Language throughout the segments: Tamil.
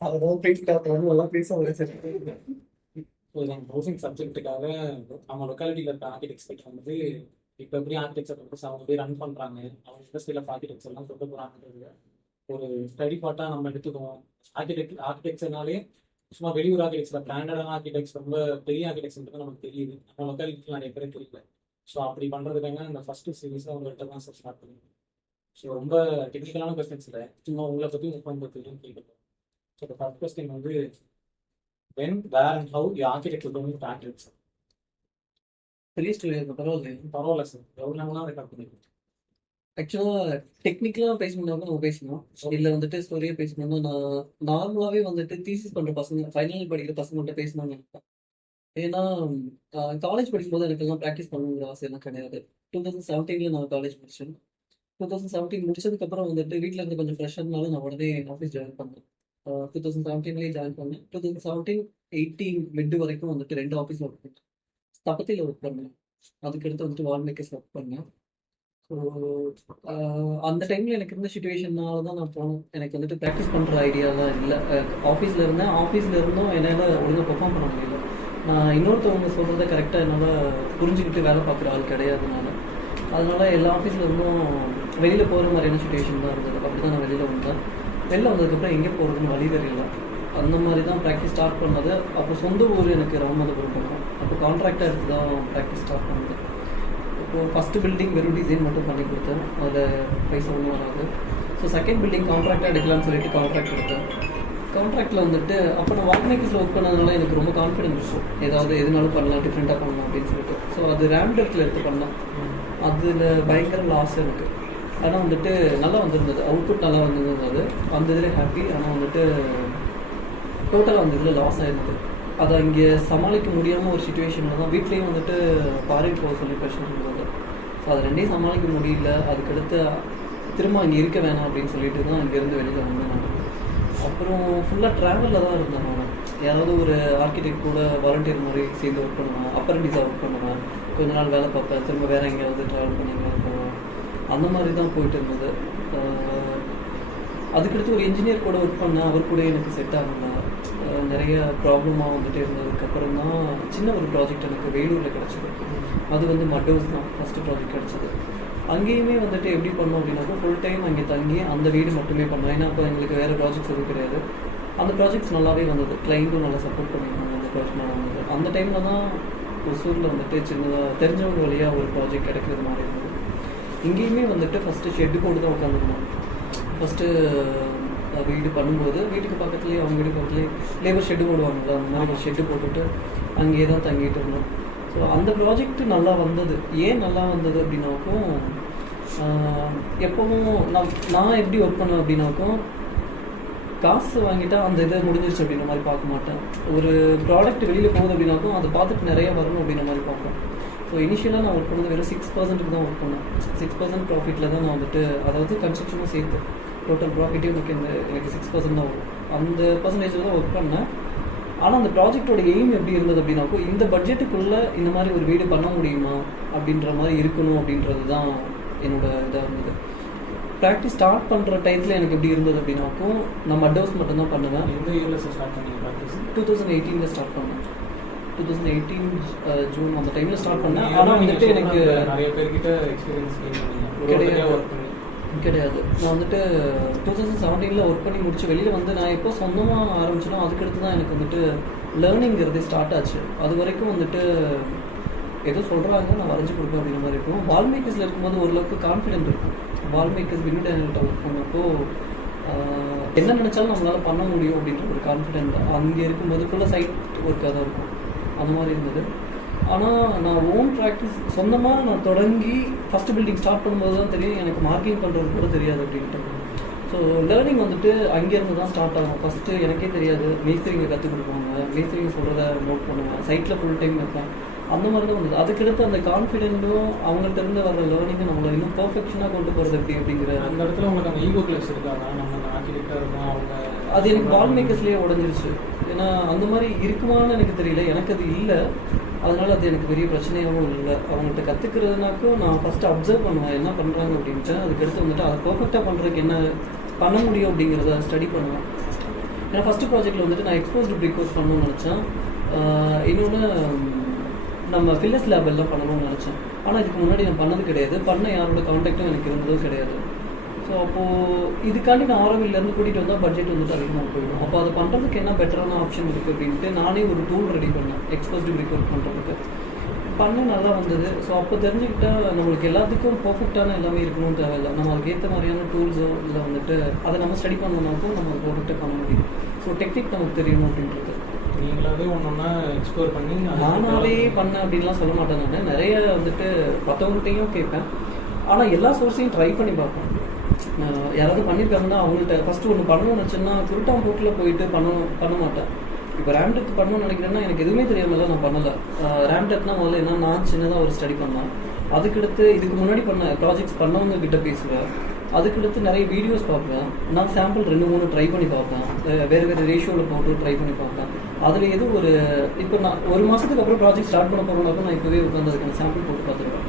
அதெல்லாம் பேசிட்டு நல்லா பேச சரி. ஸோ எங்கள் ஹவுசிங் சப்ஜெக்ட்டுக்காக நம்ம லொக்காலிட்டியில் இருக்க ஆர்கிடெக்ட்ஸ் கிட்ட வந்து இப்போ எப்படி ஆர்கிடெக்சர் ப்ரொசஸ் அவங்க எப்படி ரன் பண்ணுறாங்க அவங்க இண்டஸ்ட்ரியில் ஆர்கிடெக்சர்லாம் கொண்டு போகிறாங்கன்றது ஒரு ஸ்டடி பார்ட்டாக நம்ம எடுத்துக்குவோம். ஆர்கிடெக்சர்னாலே சும்மா வெளியூர் ஆர்கிடெக்ட்ஸில் பிராண்டடான ஆர்கிடெக்ட்ஸ் ரொம்ப பெரிய ஆர்கிடெக்ட்ஸ்ன்றது நமக்கு தெரியுது, நம்ம லொக்காலிட்டியில் நிறைய பேர் தெரியல. ஸோ அப்படி பண்ணுறதுக்காக இந்த ஃபஸ்ட்டு சீரீஸில் அவங்கள்ட்ட தான் சார் ஸ்டார்ட் பண்ணுவோம். ஸோ ரொம்ப டெக்னிக்கலான கொஸ்டின்ஸ் இல்லை, சும்மா உங்களை பற்றி உங்களை பற்றியும் கேட்கணும். ஸோ ஃபர்ஸ்ட் கொஸ்டின் வந்து when, where and how the architect will going to architecture. பெரிய ஸ்டோரி இருக்கு, பரவாயில்ல. பரவாயில்ல சார், எவ்வளோ நாங்களாம் ரெக்கார்ட் பண்ணிருக்கோம். ஆக்சுவலாக டெக்னிக்கலாக பேசணும்னா நம்ம பேசணும். இல்லை வந்துட்டு ஸ்டோரியாக பேசணும்னா நான் நார்மலாகவே வந்துட்டு தீசிஸ் பண்ணுற பசங்க, ஃபைனல் இயர் படிக்கிற பசங்கள்கிட்ட பேசணும்னு நினைப்பேன். ஏன்னா காலேஜ் படிக்கும்போது எனக்கு எல்லாம் ப்ராக்டிஸ் பண்ணணுங்கிற ஆசையெல்லாம் கிடையாது. 2017 நான் காலேஜ் முடிச்சேன். 2017 முடிச்சதுக்கப்புறம் வந்துட்டு வீட்டில் இருந்து கொஞ்சம் ப்ரெஷர்னால நான் உடனே ஆஃபீஸ் ஜாயின் பண்ணேன். 2017 ஜாயின் பண்ணேன். 2017-18 மிட் வரைக்கும் வந்துட்டு 2 ஆஃபீஸில் ஒர்க் பண்ணேன். தப்பத்தில் ஒர்க் பண்ணேன். அதுக்கடுத்து வந்துட்டு வால்மேக்கர்ஸ் ஒர்க் பண்ணேன். ஸோ அந்த டைமில் எனக்கு இருந்த சுச்சுவேஷன்னால தான் நான் போனேன். எனக்கு வந்துட்டு ப்ராக்டிஸ் பண்ணுற ஐடியாலாம் இல்லை. ஆஃபீஸில் இருந்தேன். ஆஃபீஸில் இருந்தும் என்னால் ஒழுங்காக பெர்ஃபார்ம் பண்ண முடியல. நான் இன்னொருத்தவங்க சொல்கிறத கரெக்டாக என்னால் புரிஞ்சுக்கிட்டு வேலை பார்க்குற ஆள் கிடையாது நான். அதனால் எல்லா ஆஃபீஸில் இருந்தும் வெளியில் போகிற மாதிரியான சுச்சுவேஷன் தான் இருந்தது. அப்படி தான் நான் வெளியில் வந்தேன். வெளில வந்ததுக்கப்புறம் எங்கே போகிறதுன்னு வழி தெரியல. அந்த மாதிரி தான் ப்ராக்டிஸ் ஸ்டார்ட் பண்ணது. அப்போ சொந்த ஊர் எனக்கு ராமநாதபுரம் பக்கம். அப்போ கான்ட்ராக்டாக எடுத்து தான் ப்ராக்டிஸ் ஸ்டார்ட் பண்ணது. இப்போது ஃபஸ்ட்டு பில்டிங் வெறும் டிசைன் மட்டும் பண்ணி கொடுத்தேன். அதில் பைசா ஒன்றும் வராது. ஸோ செகண்ட் பில்டிங் கான்ட்ராக்டாக எடுக்கலாம்னு சொல்லிட்டு கான்ட்ராக்ட் எடுத்தேன். கான்ட்ராக்டில் வந்துட்டு அப்போ நான் வால்மேக்கர்ஸில் ஒர்க் பண்ணதுனால எனக்கு ரொம்ப கான்ஃபிடென்ஸ் இருக்கும், ஏதாவது எதுனாலும் பண்ணலாம், டிஃப்ரெண்ட்டாக பண்ணலாம் அப்படின்னு சொல்லிட்டு. ஸோ அது ரேம்டெட்டில் எடுத்து பண்ணேன். அதில் பயங்கர லாஸ் எனக்கு. ஆனால் வந்துட்டு நல்லா வந்திருந்தது, அவுட்புட் நல்லா வந்திருந்தது. அந்த இதில் ஹாப்பி. ஆனால் வந்துட்டு டோட்டலாக அந்த இதில் லாஸ் ஆயிருந்தது. அதை இங்கே சமாளிக்க முடியாமல் ஒரு சுச்சுவேஷனில் தான் வீட்லேயும் வந்துட்டு ஃபாரின் போக சொல்லி பிரச்சனை இருந்தது. ஸோ அதை ரெண்டையும் சமாளிக்க முடியல. அதுக்கடுத்து திரும்ப இங்கே இருக்க வேணாம் அப்படின்னு சொல்லிட்டு தான் இங்கேருந்து வெளியில் வந்தேன் நான். அப்புறம் ஃபுல்லாக ட்ராவலில் தான் இருந்தேன் நான். யாராவது ஒரு ஆர்கிடெக்ட் கூட வாலண்டியர் மாதிரி சேர்ந்து ஒர்க் பண்ணுவேன், அப்ரண்டிஸாக ஒர்க் பண்ணுவேன், கொஞ்ச நாள் வேலை பார்ப்பேன், திரும்ப வேறு எங்கேயாவது ட்ராவல் பண்ணி எங்கேயாவது போவேன். அந்த மாதிரி தான் போயிட்டு இருந்தது. அதுக்கடுத்து ஒரு இன்ஜினியர் கூட ஒர்க் பண்ணேன். அவர் கூட எனக்கு செட் ஆகல. நிறைய ப்ராப்ளமாக வந்துட்டு இருந்ததுக்கப்புறம் தான் சின்ன ஒரு ப்ராஜெக்ட் எனக்கு வேலூரில் கிடச்சிது. அது வந்து மட் ஹவுஸ் தான் ஃபஸ்ட்டு ப்ராஜெக்ட் கிடச்சிது. அங்கேயுமே வந்துட்டு எப்படி பண்ணோம் அப்படின்னாக்கா ஃபுல் டைம் அங்கே தங்கி அந்த வீடு மட்டுமே பண்ணோம். ஏன்னா அப்போ எங்களுக்கு வேறு ப்ராஜெக்ட்ஸ் எதுவும் கிடையாது. அந்த ப்ராஜெக்ட்ஸ் நல்லாவே வந்தது. கிளைண்ட்டும் நல்லா சப்போர்ட் பண்ணியிருந்தாங்க. அந்த ப்ராஜெக்ட் நல்லா வந்தது. அந்த டைமில் தான் ஒசூரில் வந்துட்டு சின்னதாக தெரிஞ்சவங்க வழியாக ஒரு ப்ராஜெக்ட் கிடைக்கிறது மாதிரி இருந்தது. இங்கேயுமே வந்துட்டு ஃபஸ்ட்டு ஷெட்டு போட்டு தான் உட்காந்துக்கணும். ஃபஸ்ட்டு வீடு பண்ணும்போது வீட்டுக்கு பக்கத்துலேயே, அவங்க வீடு பக்கத்துலேயே லேபர் ஷெட்டு போடுவாங்கள்ல, அந்த மாதிரி ஒரு ஷெட்டு போட்டுட்டு அங்கேயே தான் தங்கிட்டு இருந்தோம். ஸோ அந்த ப்ராஜெக்ட்டு நல்லா வந்தது. ஏன் நல்லா வந்தது அப்படின்னாக்கும், எப்போவும் நான் எப்படி ஒர்க் பண்ணுவேன் அப்படின்னாக்கும், காசு வாங்கிட்டா அந்த இதை முடிஞ்சிருச்சு அப்படின்ற மாதிரி பார்க்க மாட்டேன். ஒரு ப்ராடக்ட் வெளியில் போகுது அப்படின்னாக்கும் அதை பார்த்துட்டு நிறையா வரணும் அப்படின்ற மாதிரி பார்ப்பேன். ஸோ இனிஷியலாக நான் ஒர்க் பண்ணது வெறும் 6% தான் ஒர்க் பண்ணேன். 6% ப்ராஃபிட்டில் தான் நான் வந்துட்டு, அதாவது கன்ஸ்ட்ரக்ஷனும் சேர்த்து டோட்டல் ப்ராஃபிட்டே எனக்கு 6% தான் வரும். அந்த பர்சன்டேஜில் தான் ஒர்க் பண்ணேன். ஆனால் அந்த ப்ராஜெக்டோட எய்ம் எப்படி இருந்தது அப்படின்னாக்கோ, இந்த பட்ஜெட்டுக்குள்ளே இந்த மாதிரி ஒரு வீடு பண்ண முடியுமா அப்படின்ற மாதிரி இருக்கணும் அப்படின்றது தான் என்னோட இதாக இருந்தது. ப்ராக்டிஸ் ஸ்டார்ட் பண்ணுற டைத்தில் எனக்கு எப்படி இருந்தது அப்படின்னாக்கும், நான் மட் ஹவுஸ் மட்டும்தான் பண்ணுவேன். எந்த இயரில் ஸ்டார்ட் பண்ணீங்க ப்ராக்டிஸ்? 2018 ஸ்டார்ட் பண்ணேன். 2018 ஜூன் அந்த டைமில் ஸ்டார்ட் பண்ணேன். ஆனால் வந்துட்டு எனக்கு நிறைய பேர்கிட்ட எக்ஸ்பீரியன்ஸ் கிடையாது. நான் வந்துட்டு 2017 ஒர்க் பண்ணி முடிச்சு வெளியில் வந்து நான் எப்போ சொந்தமாக ஆரம்பிச்சனோ அதுக்கடுத்து தான் எனக்கு வந்துட்டு லேர்னிங்கிறது ஸ்டார்ட் ஆச்சு. அது வரைக்கும் வந்துட்டு ஏதோ சொல்கிறாங்க, நான் வரைஞ்சி கொடுப்பேன் அப்படிங்கிற மாதிரி இருக்கும். வால்மேக்கர்ஸில் இருக்கும்போது ஓரளவுக்கு கான்ஃபிடென்ட் இருக்கும். வால்மேக்கர்ஸ் வினு டேனியல்கிட்ட ஒர்க் பண்ணப்போ என்ன நினச்சாலும் நம்மளால் பண்ண முடியும் அப்படின்ற ஒரு கான்ஃபிடென்ட் அங்கே இருக்கும்போது ஃபுல்லாக சைட் ஒர்க்காக தான் இருக்கும். அந்த மாதிரி இருந்தது. ஆனால் நான் ஓன் ப்ராக்டிஸ் சொந்தமாக நான் தொடங்கி ஃபஸ்ட்டு பில்டிங் ஸ்டார்ட் பண்ணும்போது தான் தெரியும் எனக்கு மார்க்கிங் பண்ணுறது கூட தெரியாது அப்படின்ட்டு. ஸோ லேர்னிங் வந்துட்டு அங்கேருந்து தான் ஸ்டார்ட் ஆகும். ஃபஸ்ட்டு எனக்கே தெரியாது. மேஸ்திரிங்க கற்றுக் கொடுப்பாங்க, மேஸ்திரிங்க சொல்கிறத நோட் பண்ணுவேன், சைட்டில் ஃபுல் டைம் வைப்பேன். அந்த மாதிரி தான் வந்தது. அதுக்கடுத்து அந்த கான்ஃபிடென்ட்டும் அவங்கள்ட்ட இருந்து வர லேர்னிங்கும் நம்மளை இன்னும் பர்ஃபெக்ஷனாக கொண்டு போகிறது எப்படி அப்படிங்கிற அந்த இடத்துல உங்களுக்கு அந்த ஈகோ கிளாஸ் இருக்காங்க. நம்ம ஆர்கிடெக்டாக இருக்கும் அவங்க, அது எனக்கு வால்மேக்கர்ஸ்லேயே உடஞ்சிருச்சு. ஏன்னா அந்த மாதிரி இருக்குமான்னு எனக்கு தெரியல, எனக்கு அது இல்லை. அதனால் அது எனக்கு பெரிய பிரச்சனையாகவும் இல்லை. அவங்கள்ட்ட கற்றுக்கிறதுனாக்கும் நான் ஃபஸ்ட்டு அப்சர்வ் பண்ணுவேன் என்ன பண்ணுறாங்க அப்படின்ட்டு. அதுக்கடுத்து வந்துட்டு அதை பர்ஃபெக்டாக பண்ணுறதுக்கு என்ன பண்ண முடியும் அப்படிங்கிறத ஸ்டடி பண்ணுவேன். ஏன்னா ஃபஸ்ட்டு ப்ராஜெக்ட்டில் வந்துட்டு நான் எக்ஸ்போஸ்டு பிரிக் ஒர்க் பண்ணணும்னு நினச்சேன். இன்னொன்று நம்ம ஃபில்லஸ் லேப் எல்லாம் பண்ணணும்னு நினச்சேன். ஆனால் இதுக்கு முன்னாடி நான் பண்ணது கிடையாது. பண்ண யாரோட காண்டாக்டும் எனக்கு இருந்ததும் கிடையாது. ஸோ அப்போது இதுக்காண்டி நான் ஆரோவிலேருந்து கூட்டிகிட்டு வந்தால் பட்ஜெட் வந்துட்டு அதிகமாக போயிடும். அப்போ அதை பண்ணுறதுக்கு என்ன பெட்டரான ஆப்ஷன் இருக்குது அப்படின்ட்டு நானே ஒரு டூல் ரெடி பண்ணேன் எக்ஸ்போஸ்டு பிரிக் ஒர்க் பண்ணுறதுக்கு. பண்ண நல்லா வந்தது. ஸோ அப்போ தெரிஞ்சுக்கிட்டால் நம்மளுக்கு எல்லாத்துக்கும் பர்ஃபெக்டான எல்லாமே இருக்கணும்னு தேவையில்லை. நம்ம அதுக்கு ஏற்ற மாதிரியான டூல்ஸோ இல்லை வந்துட்டு அதை நம்ம ஸ்டடி பண்ணோம்னாக்கும் நம்ம பர்ஃபெக்டாக பண்ண முடியும். ஸோ டெக்னிக் நமக்கு தெரியணும் அப்படின்றது. நீங்களாவே ஒன்றா எக்ஸ்ப்ளோர் பண்ணி நானாவே பண்ணேன் அப்படின்லாம் சொல்ல மாட்டேன். நான் நிறைய வந்துட்டு மற்றவங்கள்ட்டையும் கேட்பேன். ஆனால் எல்லா சோர்ஸையும் ட்ரை பண்ணி பார்ப்பேன். யாராவது பண்ணியிருக்காங்கன்னா அவங்கள்ட்ட ஃபஸ்ட்டு ஒன்று பண்ணணும்னு வச்சேன்னா குருட்டாம்போக்கில் போயிட்டு பண்ண மாட்டேன். இப்போ ரேம்டெக் பண்ணணும்னு நினைக்கிறேன்னா எனக்கு எதுவுமே தெரியாமல் நான் பண்ணலை. ரேம்டெக்னா முதல்ல என்ன நான் சின்னதாக ஒரு ஸ்டடி பண்ணேன். அதுக்கடுத்து இதுக்கு முன்னாடி பண்ண ப்ராஜெக்ட்ஸ் பண்ணவங்க கிட்ட பேசுவேன். அதுக்கடுத்து நிறைய வீடியோஸ் பார்ப்பேன். நான் சாம்பிள் 2-3 ட்ரை பண்ணி பார்ப்பேன். வேறு வேறு ரேஷியோவில் போட்டு ட்ரை பண்ணி பார்ப்பேன். அதில் எது ஒரு இப்போ நான் ஒரு மாதத்துக்கு அப்புறம் ப்ராஜெக்ட் ஸ்டார்ட் பண்ண போகிறோம்னாக்கும் நான் இப்போவே உட்காந்து அதுக்கான சாம்பிள் போட்டு பார்த்துருவேன்.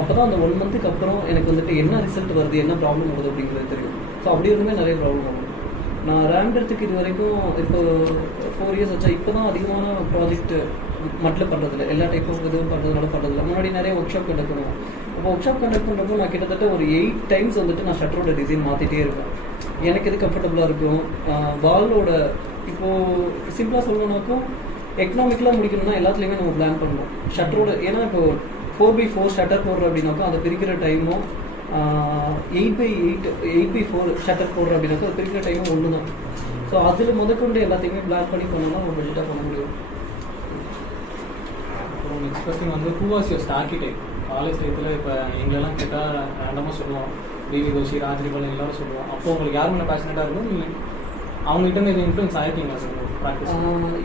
அப்போ தான் அந்த 1 மந்த்துக்கு அப்புறம் எனக்கு வந்துட்டு என்ன ரிசல்ட் வருது, என்ன ப்ராப்ளம் வருது அப்படிங்கிறது தெரியும். ஸோ அப்படி இருந்துமே நிறைய ப்ராப்ளம் வரும். நான் ரேம்டெக்கு இது வரைக்கும் இப்போ 4 இயர்ஸ் வச்சா இப்போ தான் அதிகமான ப்ராஜெக்ட் மட்டில் பண்ணுறதில்ல. எல்லா டைப் ஆஃப் இதுவும் பண்ணுறதில்ல. முன்னாடி நிறைய ஒர்க் ஷாப் கண்டக்ட் பண்ணுவோம். அப்போ ஒர்க் ஷாப் கண்டக்ட் பண்ணுறப்போ நான் கிட்டத்தட்ட ஒரு 8 டைம்ஸ் வந்துட்டு நான் ஷட்டரோட டிசைன் மாற்றிட்டே இருப்பேன். எனக்கு எது கம்ஃபர்டபுளாக இருக்கும். பாலோட இப்போது சிம்பிளாக சொல்லணும்னாக்கும் எக்கனாமிக்கலாக முடிக்கணும்னா எல்லாத்துலேயுமே நம்ம பிளான் பண்ணணும் ஷட்டரோட. ஏன்னா இப்போ 4x4 ஷட்டர் போடுறோம் அப்படின்னாக்கா அதை பிரிக்கிற டைமும் 8x4 ஷட்டர் போடுறோம் அப்படின்னாக்கா அது பிரிக்கிற டைமும் ஒன்று தான். ஸோ அதில் முதற்கொண்டு எல்லாத்தையுமே பிளான் பண்ணி பண்ணோம்னா நம்ம பெல்ட்டாக பண்ண முடியும். அப்புறம் நெக்ஸ்ட் கொஸ்டின் வந்து who was your architect? College டைத்தில் இப்போ எங்களெல்லாம் கேட்டால் ரேண்டமாக சொல்லுவோம், பிவி கோஷி, ராஜ்ரிபாலன் எல்லாரும் சொல்லுவோம். அப்போ உங்களுக்கு யார் மேலே பேஷனட்டாக இருக்கும்? நீங்கள் அவங்ககிட்ட எதுவும் இன்ஃப்ளூயன்ஸ் ஆகிருக்கீங்களா சார் ப்ராக்டிஸ்?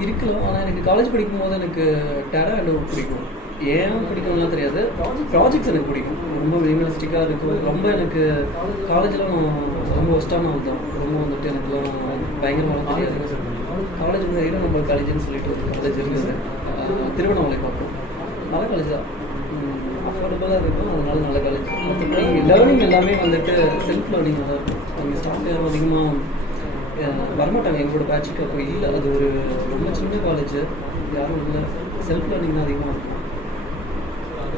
இருக்கலாம். ஆனால் எனக்கு காலேஜ் படிக்கும் போது எனக்கு டேரா அடோப் பிடிக்கும். ஏன் பிடிக்கும்லாம் தெரியாது. ப்ராஜெக்ட்ஸ் எனக்கு பிடிக்கும். ரொம்ப மினிமலிஸ்டிக்காக இருக்கும். ரொம்ப எனக்கு காலேஜில் நான் ரொம்ப ஒஸ்ட்டான ஆள் தான். ரொம்ப வந்துட்டு எனக்குலாம் பயங்கரமாக தெரியாது. காலேஜ் வந்து நம்ம காலேஜ்னு சொல்லிட்டு ஒரு காலேஜ் இருந்தது, திருவண்ணாமலை பார்ப்போம். நல்ல காலேஜ் தான், அஃபோர்டபுளாக இருக்கும். அதனால நல்ல காலேஜ். மற்றபடி லேர்னிங் எல்லாமே வந்துட்டு செல்ஃப் லேர்னிங்காக தான் இருக்கும். அவங்க ஸ்டாஃப் யாரும் அதிகமாக வரமாட்டாங்க எங்களோட பேட்சுக்கு. அப்போ இல்லை, அது ஒரு ரொம்ப சின்ன காலேஜ், யாரும் இல்லை. செல்ஃப் லேர்னிங் தான் அதிகமாக இருக்கும்.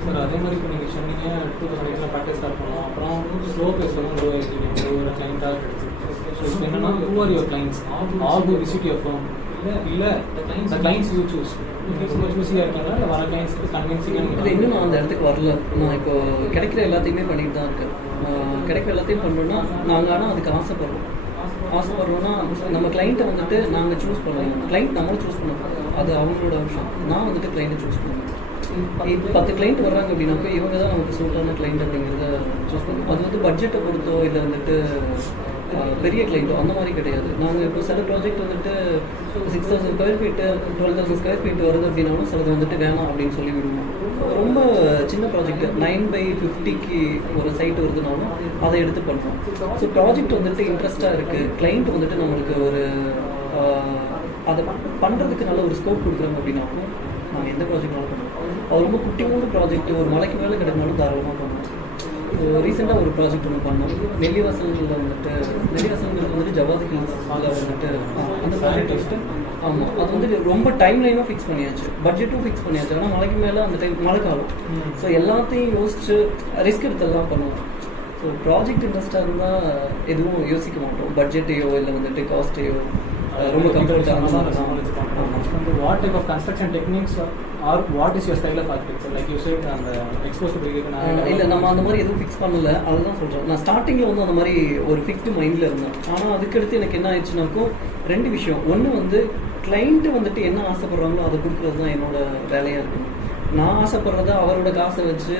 சார் அதே மாதிரி இப்போ நீங்கள் சொன்னீங்க 2008 ப்ராக்டிஸ் ஸ்டார்ட் பண்ணலாம். அப்புறம் ஸ்லோ பேஸ்லாம் க்ரோ ஆகிடுச்சு, ஒரு கிளைண்ட்டாக கிடச்சி. ஸோ இப்போ என்னன்னா who are your clients all who visit your firm? இல்லை த கிளைண்ட்ஸ் யூ சூஸ். ரொம்ப சூஸியாக இருக்காங்களா இல்லை வர கிளைண்ட்ஸ்க்கு கன்வின்சிங்காக? இல்லை, இன்னும் நான் அந்த இடத்துக்கு வரல. நான் இப்போ கிடைக்கிற எல்லாத்தையுமே பண்ணிட்டு தான் இருக்கேன். கிடைக்கிற எல்லாத்தையும் பண்ணுறோன்னா நாங்கள் ஆனால் அதுக்கு ஆசைப்படுறோன்னா நம்ம கிளைண்ட்டை வந்துட்டு நாங்கள் சூஸ் பண்ணுவோம். கிளைண்ட் நம்மளும் சூஸ் பண்ண போகிறோம், அது அவங்களோட விஷயம். நான் வந்துட்டு கிளைண்ட்டை சூஸ் பண்ணுவேன். இப்போ 10 கிளைண்ட் வர்றாங்க அப்படின்னாக்கா இவங்க தான் நமக்கு சூட்டான கிளைண்ட் அப்படிங்கிறத சூஸ் பண்ணுவோம். அது வந்து பட்ஜெட்டை பொறுத்தோ இல்லை வந்துட்டு பெரிய கிளைண்ட்டோ அந்த மாதிரி கிடையாது. நாங்கள் இப்போ சில ப்ராஜெக்ட் வந்துட்டு 6,000 ஸ்கொயர் ஃபீட்டு 12,000 ஸ்கொயர் ஃபீட் வருது அப்படின்னாலும் சிலது வந்துட்டு வேணாம் அப்படின்னு சொல்லி விடுவோம். ரொம்ப சின்ன ப்ராஜெக்ட் 9/50க்கு ஒரு சைட் வருதுனாலும் அதை எடுத்து பண்ணுறோம். ஸோ ப்ராஜெக்ட் வந்துட்டு இன்ட்ரெஸ்ட்டாக இருக்குது, கிளைண்ட் வந்துட்டு நம்மளுக்கு ஒரு அதை பண்ணுறதுக்கு நல்ல ஒரு ஸ்கோப் கொடுக்குறாங்க அப்படின்னாலும் நாங்கள் எந்த ப்ராஜெக்ட்னாலும் பண்ணுவோம். அது ரொம்ப குட்டியோட ப்ராஜெக்ட், ஒரு மலைக்கு மேலே கிடைக்குனாலும் தாராளமாக பண்ணுவோம். இப்போ ரீசெண்டாக ஒரு ப்ராஜெக்ட் ஒன்று பண்ணோம். நெல்லிவாசல்களில் வந்துட்டு ஜவாதி ஹில்ஸ் அதில் வந்துட்டு அந்த ப்ராஜெக்ட் வந்துட்டு ஆமாம், அது வந்துட்டு ரொம்ப டைம் லைனும் ஃபிக்ஸ் பண்ணியாச்சு, பட்ஜெட்டும் ஃபிக்ஸ் பண்ணியாச்சு. ஆனால் மலைக்கு மேலே அந்த டைம் மழை காலம். ஸோ எல்லாத்தையும் யோசிச்சு ரிஸ்க் எடுத்தெல்லாம் பண்ணுவோம். ஸோ ப்ராஜெக்ட் இன்ட்ரெஸ்ட்டாக இருந்தால் எதுவும் யோசிக்க மாட்டோம். பட்ஜெட்டையோ இல்லை வந்துட்டு காஸ்ட்டையோ ரொம்ப கம்ஃபர்ட்டாக. What type of construction techniques or what is your style of architecture? Like you said, அந்த exposed இல்லை, நம்ம அந்த மாதிரி எதுவும் ஃபிக்ஸ் பண்ணல. அதுதான் சொல்கிறேன். நான் ஸ்டார்டிங்கில் வந்து அந்த மாதிரி ஒரு ஃபிக்ஸ்டு மைண்டில் இருந்தேன். ஆனால் அதுக்கடுத்து எனக்கு என்ன ஆயிடுச்சுனாக்கும் 2 விஷயம். ஒன்று வந்து கிளைண்ட்டு வந்துட்டு என்ன ஆசைப்படுறாங்களோ அதை கொடுக்குறது தான் என்னோட வேலையாக இருக்குது. நான் ஆசைப்படுறத அவரோட காசை வச்சு